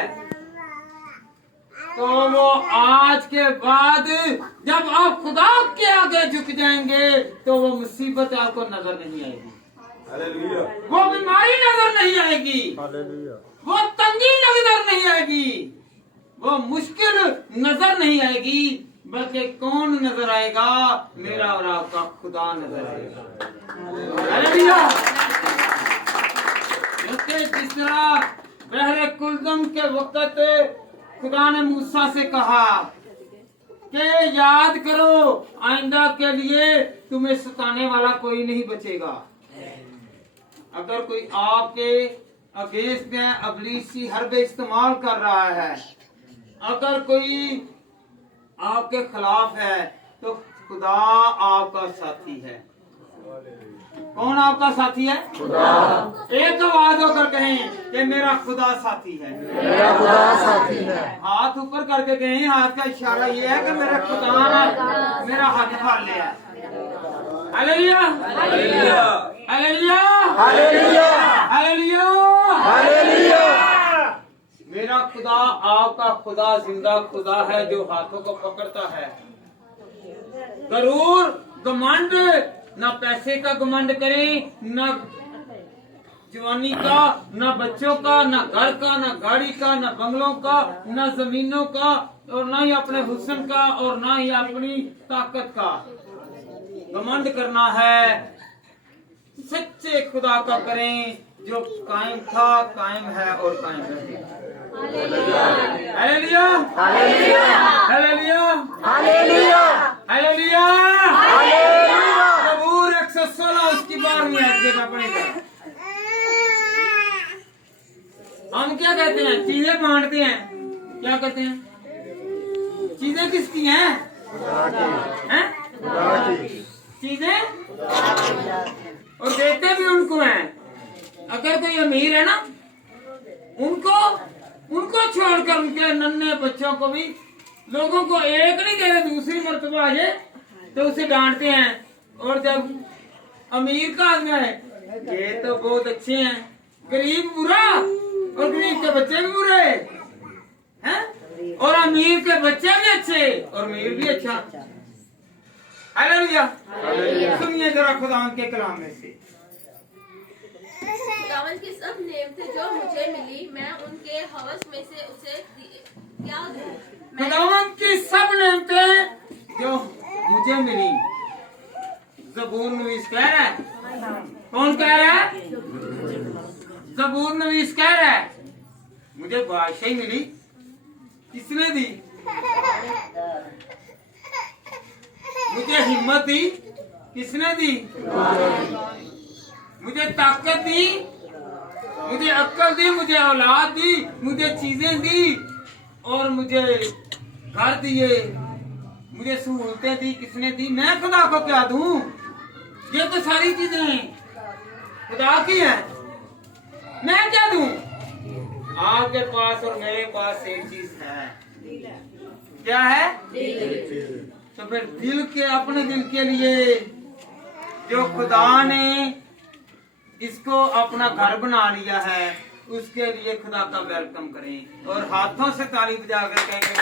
तो वो आज के बाद जब आप खुदा के आगे झुक जाएंगे तो वो मुसीबत आपको नजर नहीं आएगी, वो बीमारी नजर नहीं आएगी, वो तंगी नजर नहीं आएगी, वो मुश्किल नजर नहीं आएगी, बल्कि कौन नजर आएगा? मेरा और आपका खुदा नजर आएगा। हालेलुया। जिस तरह बहरे कुलदम के वक्त खुदा ने मूसा से कहा कि याद करो आइंदा के लिए तुम्हें सताने वाला कोई नहीं बचेगा। अगर कोई आपके अगेंस्ट में अबलीसी हरबे इस्तेमाल कर रहा है, अगर कोई आपके खिलाफ है, तो खुदा आपका साथी है। कौन आपका साथी है? खुदा। एक आवाज होकर कहें कि मेरा खुदा साथी है, मेरा खुदा साथी है। हाथ ऊपर करके कहें, हाथ का इशारा ये है कि मेरा खुदा मेरा हाथ पकड़ लिया। Hallelujah, hallelujah, hallelujah, hallelujah, hallelujah. मेरा खुदा आपका खुदा जिंदा खुदा है जो हाथों को पकड़ता है। गरूर घमंड, ना पैसे का घमंड करें, ना जवानी का, ना बच्चों का, ना घर का, ना गाड़ी का, ना बंगलों का, ना जमीनों का, और ना ही अपने हुस्न का, और ना ही अपनी ताकत का। घमंड करना है सच्चे खुदा का करें जो कायम था, कायम है और कायम रहेगा। Hallelujah, hallelujah, hallelujah, hallelujah, hallelujah, hallelujah. ज़बूर 116 उसकी 12वीं आयत का पढ़ेगा। हम क्या कहते हैं? चीजें बांटते हैं। क्या कहते हैं? चीजें किसकी हैं? हैं? चीजें और देते भी उनको हैं। अगर कोई अमीर है ना, उनको छोड़कर उनके नन्हे बच्चों को भी, लोगों को एक नहीं दे रहे, दूसरी मर्तबा आ जाए तो उसे डांटते हैं। और जब अमीर का आदमी है, ये तो बहुत अच्छे हैं, गरीब बुरा, और गरीब के बच्चे भी बुरे हैं, और अमीर के बच्चे भी अच्छे और अमीर भी अच्छा। हालेलुया। सुनिए जरा खुदा के कलाम में से। खुदावंद की सब नेमतें जो मुझे मिली, मैं उनके हवस में से उसे क्या दूं? खुदावंद की सब नेमतें जो मुझे मिली। ज़बूर नवीस कह रहा है। कौन कह रहा है? ज़बूर नवीस कह रहा है, मुझे बादशाही मिली। किसने दी? मुझे हिम्मत दी। किसने दी? मुझे ताकत दी, मुझे अक्ल दी, मुझे औलाद दी, मुझे चीजें दी, और मुझे घर दिए, मुझे सहूलतें दी। किसने दी? मैं खुदा को क्या दूं? ये तो सारी चीजें खुदा की हैं, मैं क्या दूं? आपके पास और मेरे पास एक चीज है। क्या है? तो फिर दिल के, अपने दिल के लिए जो खुदा ने इसको अपना घर बना लिया है, उसके लिए खुदा का वेलकम करें और हाथों से ताली बजाकर कहेंगे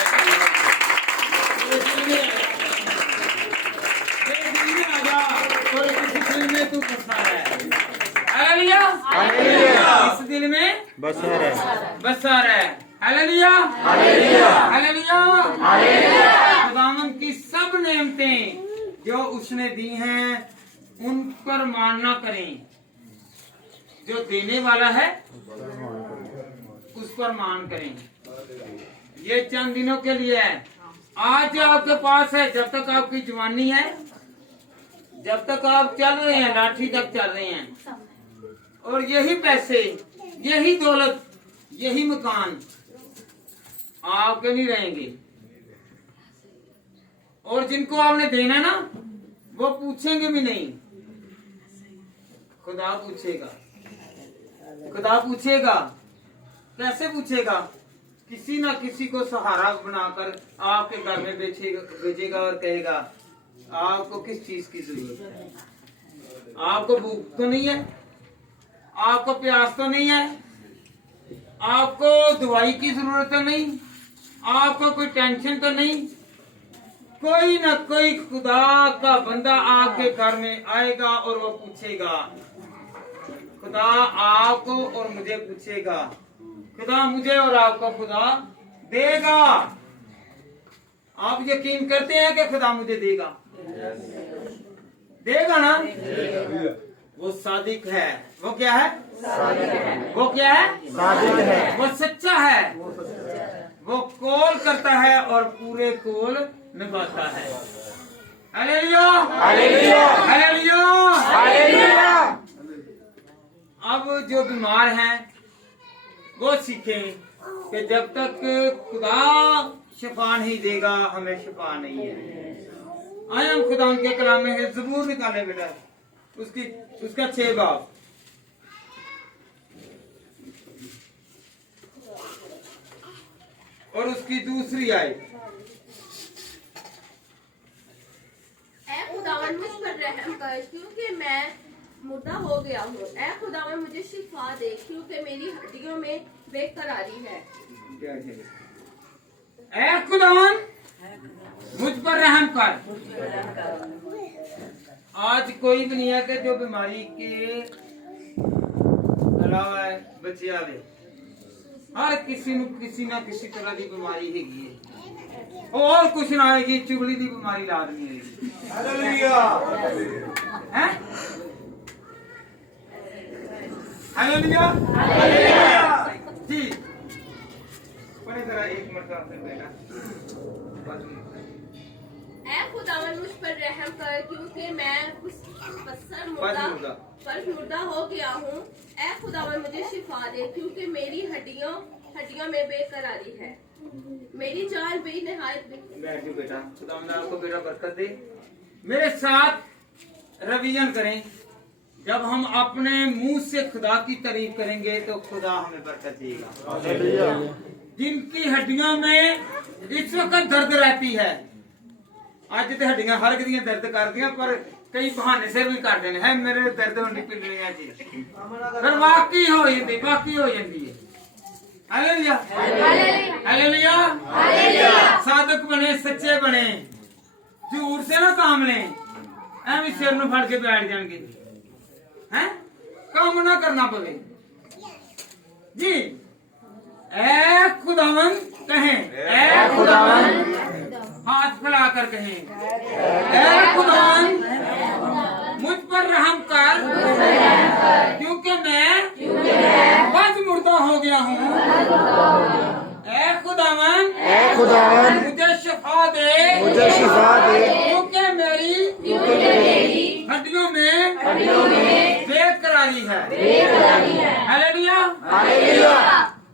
आजा और इस दिल में तू बसा है। हालेलुया, इस दिल में बसा रहे, बसा रहे। Hallelujah, hallelujah, hallelujah, hallelujah. खुदावंद की सब नेमतें जो उसने दी हैं उन पर मानना करें। जो देने वाला है उस पर मान करें। ये चंद दिनों के लिए है। आज आपके पास है, जब तक आपकी जवानी है, जब तक आप चल रहे हैं, लाठी तक चल रहे हैं, और यही पैसे, यही दौलत, यही मकान आपके नहीं रहेंगे। और जिनको आपने देना ना, वो पूछेंगे भी नहीं। खुदा पूछेगा। खुदा पूछेगा। कैसे पूछेगा? किसी ना किसी को सहारा बनाकर आपके घर में भेजेगा और कहेगा आपको किस चीज की जरूरत है? आपको भूख तो नहीं है? आपको प्यास तो नहीं है? आपको दवाई की जरूरत तो नहीं? आपको कोई टेंशन तो नहीं? कोई ना कोई खुदा का बंदा आपके घर में आएगा और वो पूछेगा। खुदा आपको और मुझे पूछेगा। खुदा मुझे और आपको खुदा देगा। आप यकीन करते हैं कि खुदा मुझे देगा? देगा ना? वो सादिक है। वो क्या है? वो क्या है? सादिक है। वो सच्चा है। वो कॉल करता है और पूरे कॉल निभाता है। Hallelujah, hallelujah, hallelujah, hallelujah. अब जो बीमार हैं वो सीखें कि जब तक खुदा शिफा नहीं देगा हमें शिफा नहीं है। आए हम खुदा उनके कलाम में है। ज़बूर निकाले बेटा, उसका 6 बाब और उसकी दूसरी आयत। ऐ खुदावंद मुझ पर रहम कर, क्योंकि मैं मुर्दा हो गया हूँ। ऐ खुदावन मुझे शिफा दे, क्योंकि मेरी हड्डियों में बेकरारी है। ऐ खुदावन मुझ पर रहम कर। आज कोई भी नहीं है कि जो बीमारी के अलावा बचे आवे। हर किसी ਨੂੰ किसी ना किसी तरह की बीमारी हैगी है। और कुछ ना आएगी, चुगली की बीमारी लादनी है। हालेलुया हैं? हालेलुया जी। पढ़े जरा एक मरतबा से बेटा। ऐ खुदावन मुझ पर रहम कर, क्योंकि मैं उस मुर्दा हो गया हूँ। ऐ खुदावन मुझे शिफा दे, क्योंकि मेरी हड्डियों में बेकरारी है। मेरी जान बेनहायत बैठिए बेटा। खुदावंद आपको बेटा बरकत दे। मेरे साथ रवियन करें। जब हम अपने मुंह से खुदा की तारीफ करेंगे तो खुदा हमें बरकत देगा। जिनकी हड्डियों में इस वक्त दर्द रहती है, ਅੱਜ ਤੇ ਹੱਡੀਆਂ ਹਰ ਦੀਆਂ ਦਰਦ ਕਰਦੀਆਂ, ਪਰ ਕਈ ਬਹਾਨੇ ਸਿਰ ਵੀ ਕਰਦੇ ਨੇ, ਹੈ ਮੇਰੇ ਦਰਦ ਹੁੰਦੀ ਪਿੰਡਲੀਆਂ ਜੀ, ਫਿਰ ਵਾਕਈ ਹੋ ਜਾਂਦੀ ਹੈ। Hallelujah hallelujah hallelujah. साधक बने, सच्चे बने, झूठ से ना काम लें, एवं सिर ਨੂੰ ਫੜ ਕੇ बैठ जाएंगे, हैं काम ना करना पवे जी। ऐ खुदावन कहें, ऐ खुदावन हाथ फैलाकर कहें, ऐ खुदावन मुझ पर रहम कर, क्योंकि मैं बद मुर्दा हो गया हूँ। ऐ खुदावन मुझे शिफा दे, क्योंकि मेरी हड्डियों में बेकरारी है। हालेलुया।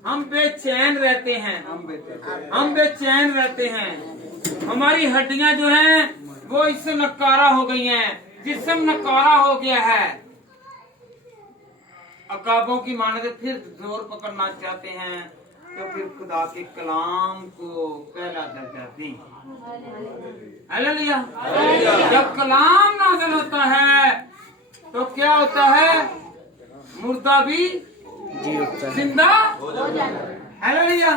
हम बेचैन रहते हैं, हमारी हड्डियां जो हैं वो इससे नकारा हो गई हैं, जिस्म नकारा हो गया है। अकाबों की माने फिर जोर पकड़ना चाहते हैं तो फिर खुदा के कलाम को पहला दर्जा दें। हालेलुया। जब कलाम नाज़िल होता है तो क्या होता है? मुर्दा भी जिंदा। हालेलुया।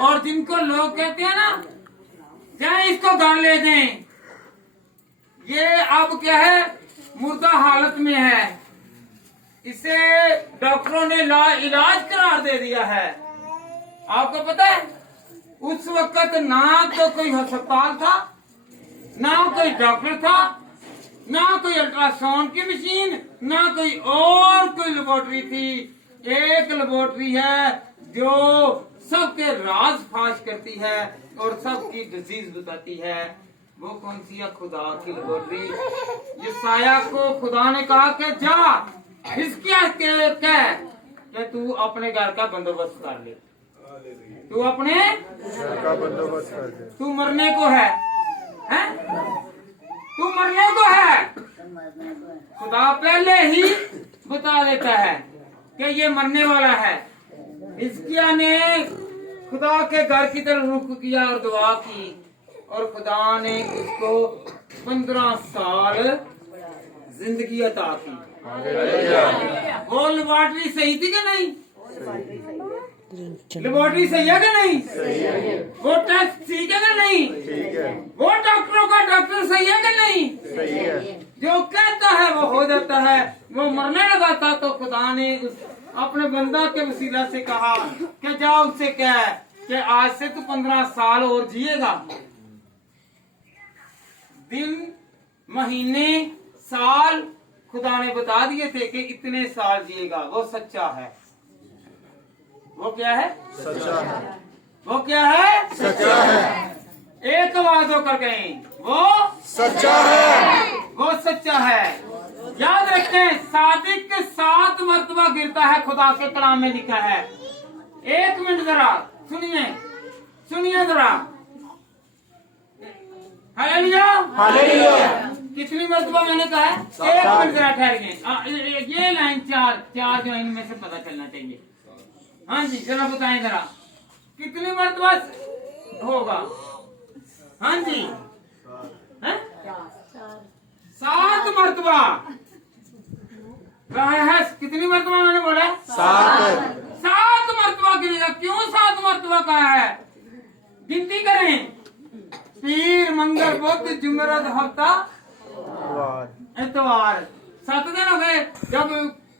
और जिनको लोग कहते हैं ना, चाहे इसको घर ले दें, ये अब क्या है, मुर्दा हालत में है, इसे डॉक्टरों ने इलाज करार दे दिया है। आपको पता है उस वक्त ना तो कोई अस्पताल था, ना कोई डॉक्टर था, ना कोई अल्ट्रासाउंड की मशीन, ना कोई और कोई लेबोरेटरी थी। एक लेबोरेटरी है जो सबके राज फाश करती है और सबकी डिजीज बताती है। वो कौन सी है? खुदा की लेबोरेटरी। यसाया को खुदा ने कहा कि जा हिजकिय्याह के कह कि तू अपने घर का बंदोबस्त कर ले, तू अपने घर का बंदोबस्त कर ले, तू मरने को है, तू मरने को है। खुदा पहले ही बता देता है कि ये मरने वाला है। हिजकिय्याह ने खुदा के घर की तरफ रुख किया और दुआ की, और खुदा ने उसको 15 साल जिंदगी अता की। वो लेबोरेटरी सही थी कि नहीं? लेबोरेटरी सही है कि नहीं? वो टेस्ट ठीक है कि नहीं? वो डॉक्टरों का डॉक्टर सही है कि नहीं? जो कहता है वो हो जाता है। वो मरने लगा था तो खुदा ने अपने बंदा के वसीला से कहा कि जाओ उससे कह कि आज से तू 15 साल और जिएगा। दिन, महीने, साल खुदा ने बता दिए थे कि इतने साल जिएगा। वो सच्चा है। वो क्या है? सच्चा है। वो क्या है? सच्चा है। एक आवाज होकर कहें, वो सच्चा है। वो सच्चा है। याद रखें, सादिक 7 मरतबा गिरता है, खुदा के कलाम में लिखा है। 1 मिनट जरा सुनिए जरा। Hallelujah hallelujah. कितनी मरतबा मैंने कहा है? 1 मिनट जरा ठहरिए। ये लाइन चार जो इनमें से पता चलना चाहिए। हाँ जी जरा बताएं जरा कितनी मरतबा होगा? हाँ जी 7 मरतबा। कहा है कितनी मर्तबा मैंने बोला? 7 7 मर्तबा गिरेगा। क्यों 7 मर्तबा कहा है? गिनती करें। पीर, मंगल, बुध, जुमेरात, हफ्ता, इतवार, 7 दिन हो गए। जब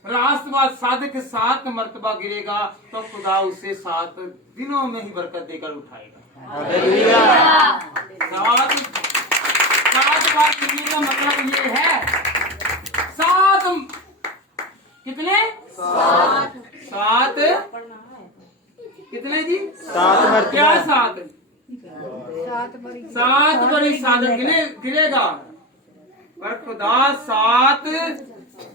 रात बाद सादिक 7 मर्तबा गिरेगा तो खुदा उसे 7 दिनों में ही बरकत देकर उठाएगा। हालेलुया। 7 बार गिरने का मतलब ये है 7 कितने? 7 कितने जी? 7 क्या मर्तबा। 7 बड़ी सादत गिरेगा पर खुदा 7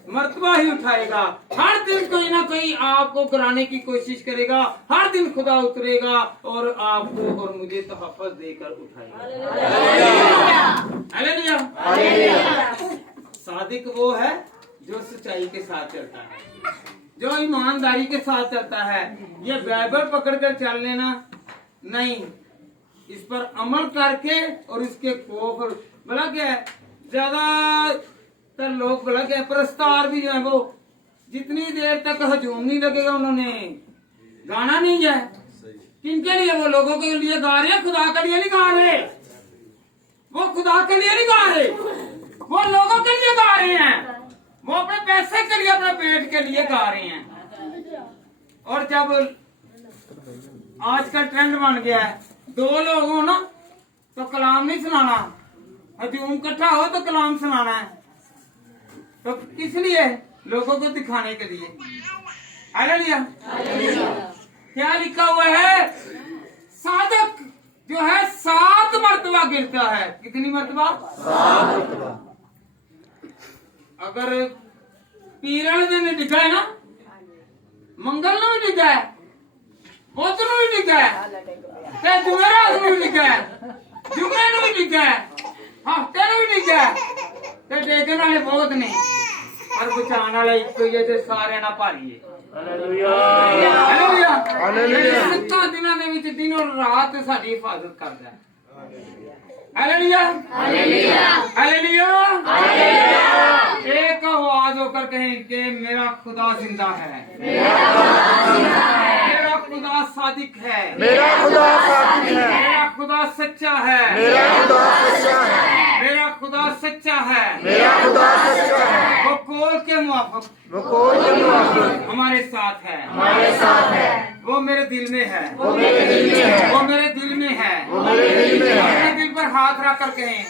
मर्तबा ही उठाएगा। हर दिन कोई ना कोई आपको कराने की कोशिश करेगा। हर दिन खुदा उतरेगा और आपको और मुझे तहफ़्फ़ुज़ देकर उठाएगा। हालेलुया। सादिक वो है जो सच्चाई के साथ चलता है, जो ईमानदारी के साथ चलता है। ये बाइबल पकड़कर चल लेना नहीं, इस पर अमल करके और इसके खौफ। भला क्या है, ज्यादातर लोग भला क्या है, प्रस्तार भी जो है वो जितनी देर तक हजूम नहीं लगेगा उन्होंने गाना नहीं है। किनके लिए? वो लोगों के लिए गा रहे हैं, खुदा के लिए नहीं गा रहे। वो खुदा के लिए नहीं गा रहे, वो लोगों के लिए गा रहे हैं। वो अपने पैसे के लिए, अपने पेट के लिए गा रहे हैं। और जब आज का ट्रेंड बन गया है, 2 लोग हो ना तो कलाम नहीं सुनाना, हजूम इकट्ठा हो तो कलाम सुनाना है। तो किस लिए? लोगों को दिखाने के लिए। हालेलुया। क्या लिखा हुआ है? सादक जो है 7 मर्तबा गिरता है। कितनी मर्तबा? 7 मर्तबा। अगर पीरल दिन डिगा है ना, मंगल ਨੂੰ ਵੀ ਡਿੱਗਾ ਹੈ, ਬੁੱਧ ਨੂੰ ਵੀ ਡਿੱਗਾ ਹੈ, ਤੇ ਜੁਮੇਰਾਤ ਨੂੰ ਵੀ ਡਿੱਗਾ ਹੈ, ਜੁਮੇ ਨੂੰ ਵੀ ਡਿੱਗਾ ਹੈ, ਹਫਤੇ ਨੂੰ ਵੀ ਡਿੱਗਾ ਹੈ। ਤੇ ਡੇਗਣ ਵਾਲੇ ਬਹੁਤ ਨੇ ਪਰ ਬਚਾਉਣ ਵਾਲਾ ਇੱਕੋ ਹੀ ਹੈ ਤੇ ਸਾਰਿਆਂ ਨਾਲ ਭਾਰੀ ਹੈ। ਹਾਲੇਲੂਇਆ। ਹਾਲੇਲੂਇਆ। 7 ਦਿਨਾਂ ਦੇ ਵਿੱਚ ਦਿਨੋਂ ਰਾਤ ਸਾਡੀ ਹਿਫਾਜ਼ਤ ਕਰਦਾ ਹੈ। हालेलुया। हालेलुया। हालेलुया। हालेलुया। एक आवाज होकर कहें कि मेरा खुदा जिंदा है, मेरा खुदा सादिक है, मेरा खुदा सादिक है, मेरा खुदा सच्चा है, मेरा खुदा सच्चा है, मेरा खुदा सच्चा है, मेरा खुदा सच्चा है। वो कौल के मुआफिक वो कोई के मुआफिक हमारे साथ है, हमारे साथ है। वो मेरे दिल में है, वो मेरे दिल में है, वो मेरे दिल में है, वो मेरे दिल में है। अपने दिल पर हाथ रख कर कहें,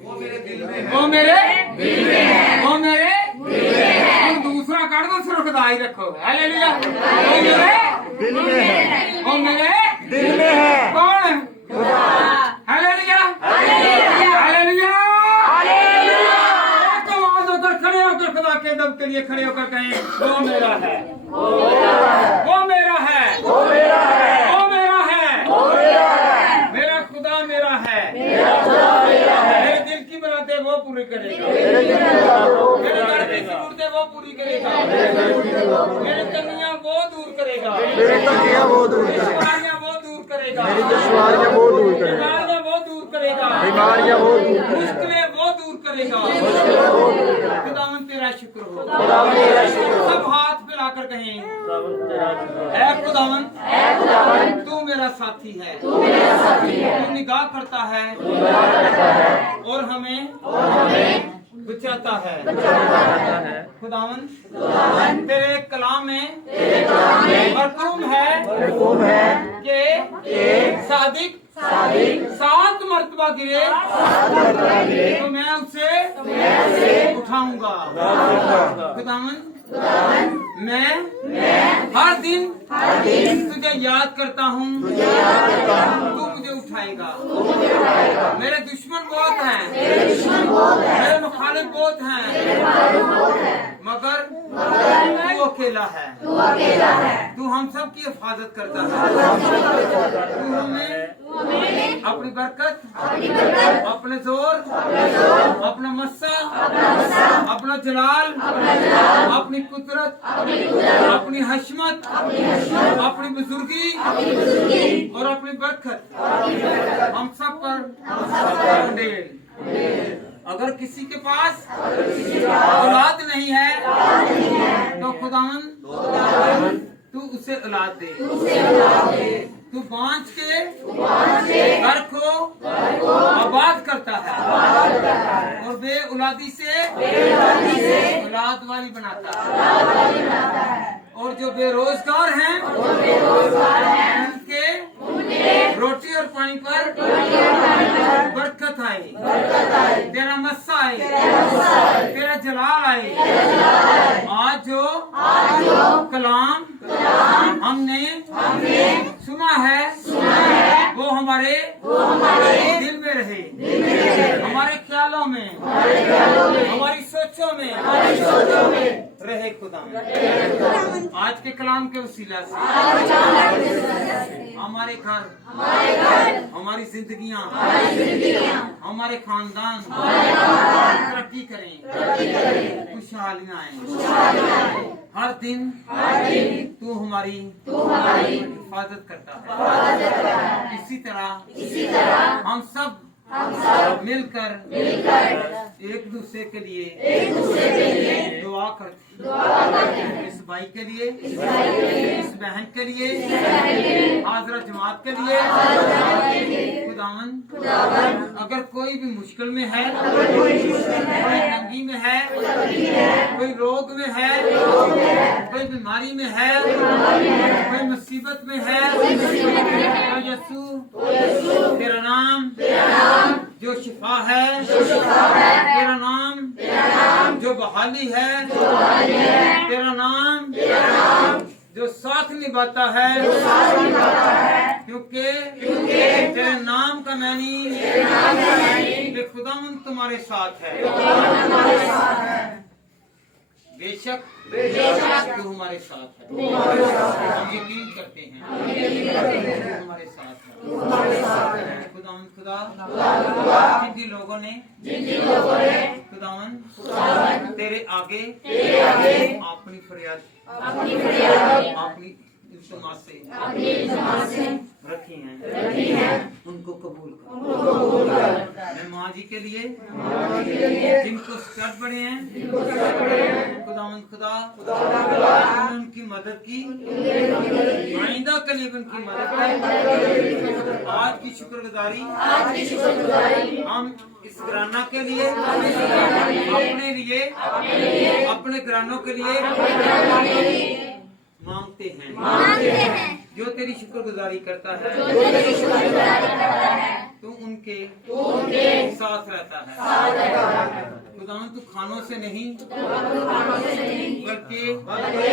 वो मेरे दिल में है, वो मेरे दिल में है, वो मेरे दिल में है। तुम दूसरा कर दो, सिर्फ खुदा ही रखो। हालेलुया। वो मेरे दिल में है, वो मेरे दिल में है। कौन? खुदा। हालेलुया। हालेलुया। हालेलुया। एक आवाज होकर खड़े होकर खुदा के दम के लिए खड़े होकर कहें, वो मेरा है, वो मेरा है, वो मेरा है, वो मेरा है, वो मेरा है, वो मेरा है। मेरा खुदा मेरा है, मेरा खुदा मेरा है। मेरे दिल की मुरादें वो पूरी करेगा, मेरे दिल की मुरादें वो मेरे पूरा दर्द की करेगा। जरूरतें वो पूरी करेगा, मेरे कमियां वो दूर करेगा, मेरी तंगियां वो दूर करेगा, बीमारियां वो दूर करेगा, मेरी दुश्वारियां वो दूर करेगा, बीमारियां वो दूर करेगा, बीमारियां वो दूर करेगा, मुश्किलें वो दूर करेगा। मुश्किलें वो दूर करेगा। खुदावन तेरा शुक्र हो। खुदा मेरा शुक्र हो। सब हाथ फैलाकर कहें, तेरा शुक्र हो। ऐ खुदावन, ऐ खुदावन, तू मेरा साथी है, तू मेरा साथी है, तू निगाह करता है तू निगाह करता है और हमें बचाता है। खुदावन तेरे कलाम में मरकूम है कि सादिक 7 मर्तबा गिरे तो मैं उसे उठाऊंगा। खुदावन मैं हर दिन तुझे याद करता हूँ, तू मुझे उठाएगा। मेरे दुश्मन बहुत हैं, मेरे मुखालिफ बहुत हैं, मगर तू अकेला है, तू हम सब की हिफाजत करता है। तू हमें अपनी बरकत, अपने जोर, अपना मस्सा, अपना जलाल, अपनी कुदरत, अपनी हशमत, अपनी बुजुर्गी और अपनी बरकत हम सब पर अगर किसी के पास औलाद नहीं है तो खुदावन तू उसे औलाद दे। तू बांझ के घर को आबाद करता है और बे औलादी से औलाद वाली बनाता है। और जो बेरोजगार हैं उनके रोटी और पानी पर बरकत आए, तेरा मस्सा आए, तेरा जलाल आए। आज जो कलाम हमने सुना है वो हमारे दिल में रहे, हमारे ख्यालों में, हमारी सोचों में रहे खुदा। आज के कलाम के वसीला से हमारे घर, हमारी जिंदगियां, हमारे खानदान तरक्की करें, खुशहालियां आए। हर दिन तू हमारी हिफाजत करता है। इसी तरह हम सब मिलकर एक दूसरे के लिए दुआ करते हैं। इस भाई के लिए, इस बहन के लिए, हाजरा जमात के लिए। खुदावन अगर कोई भी मुश्किल में है, कोई तंगी में है, कोई रोग में है, कोई बीमारी में है, कोई मुसीबत में है, तो यीशु तेरा नाम जो शिफा है, तेरा नाम जो बहाली है, तेरा नाम जो साथ निभाता है, क्योंकि तेरे नाम का मैनी कि खुदावन तुम्हारे साथ है। बेशक तू हमारे साथ है, हम यकीन करते हैं तू हमारे साथ है। खुदा जिन लोगों ने खुदावन तेरे आगे अपनी फरियाद, अपनी इल्तिमास से रखी हैं, उनको कबूल कर। मैं माँ जी के लिए जिनको स्कर्ट पड़े हैं, खुदा उनकी मदद की, आइंदा के लिए उनकी मदद की। आज की शुक्रगुजारी हम इस घराना के लिए, अपने लिए, अपने घरानों के लिए मांगते हैं। जो तेरी शुक्रगुजारी करता है तो उनके साथ रहता है। खुदा तू खानों से नहीं बल्कि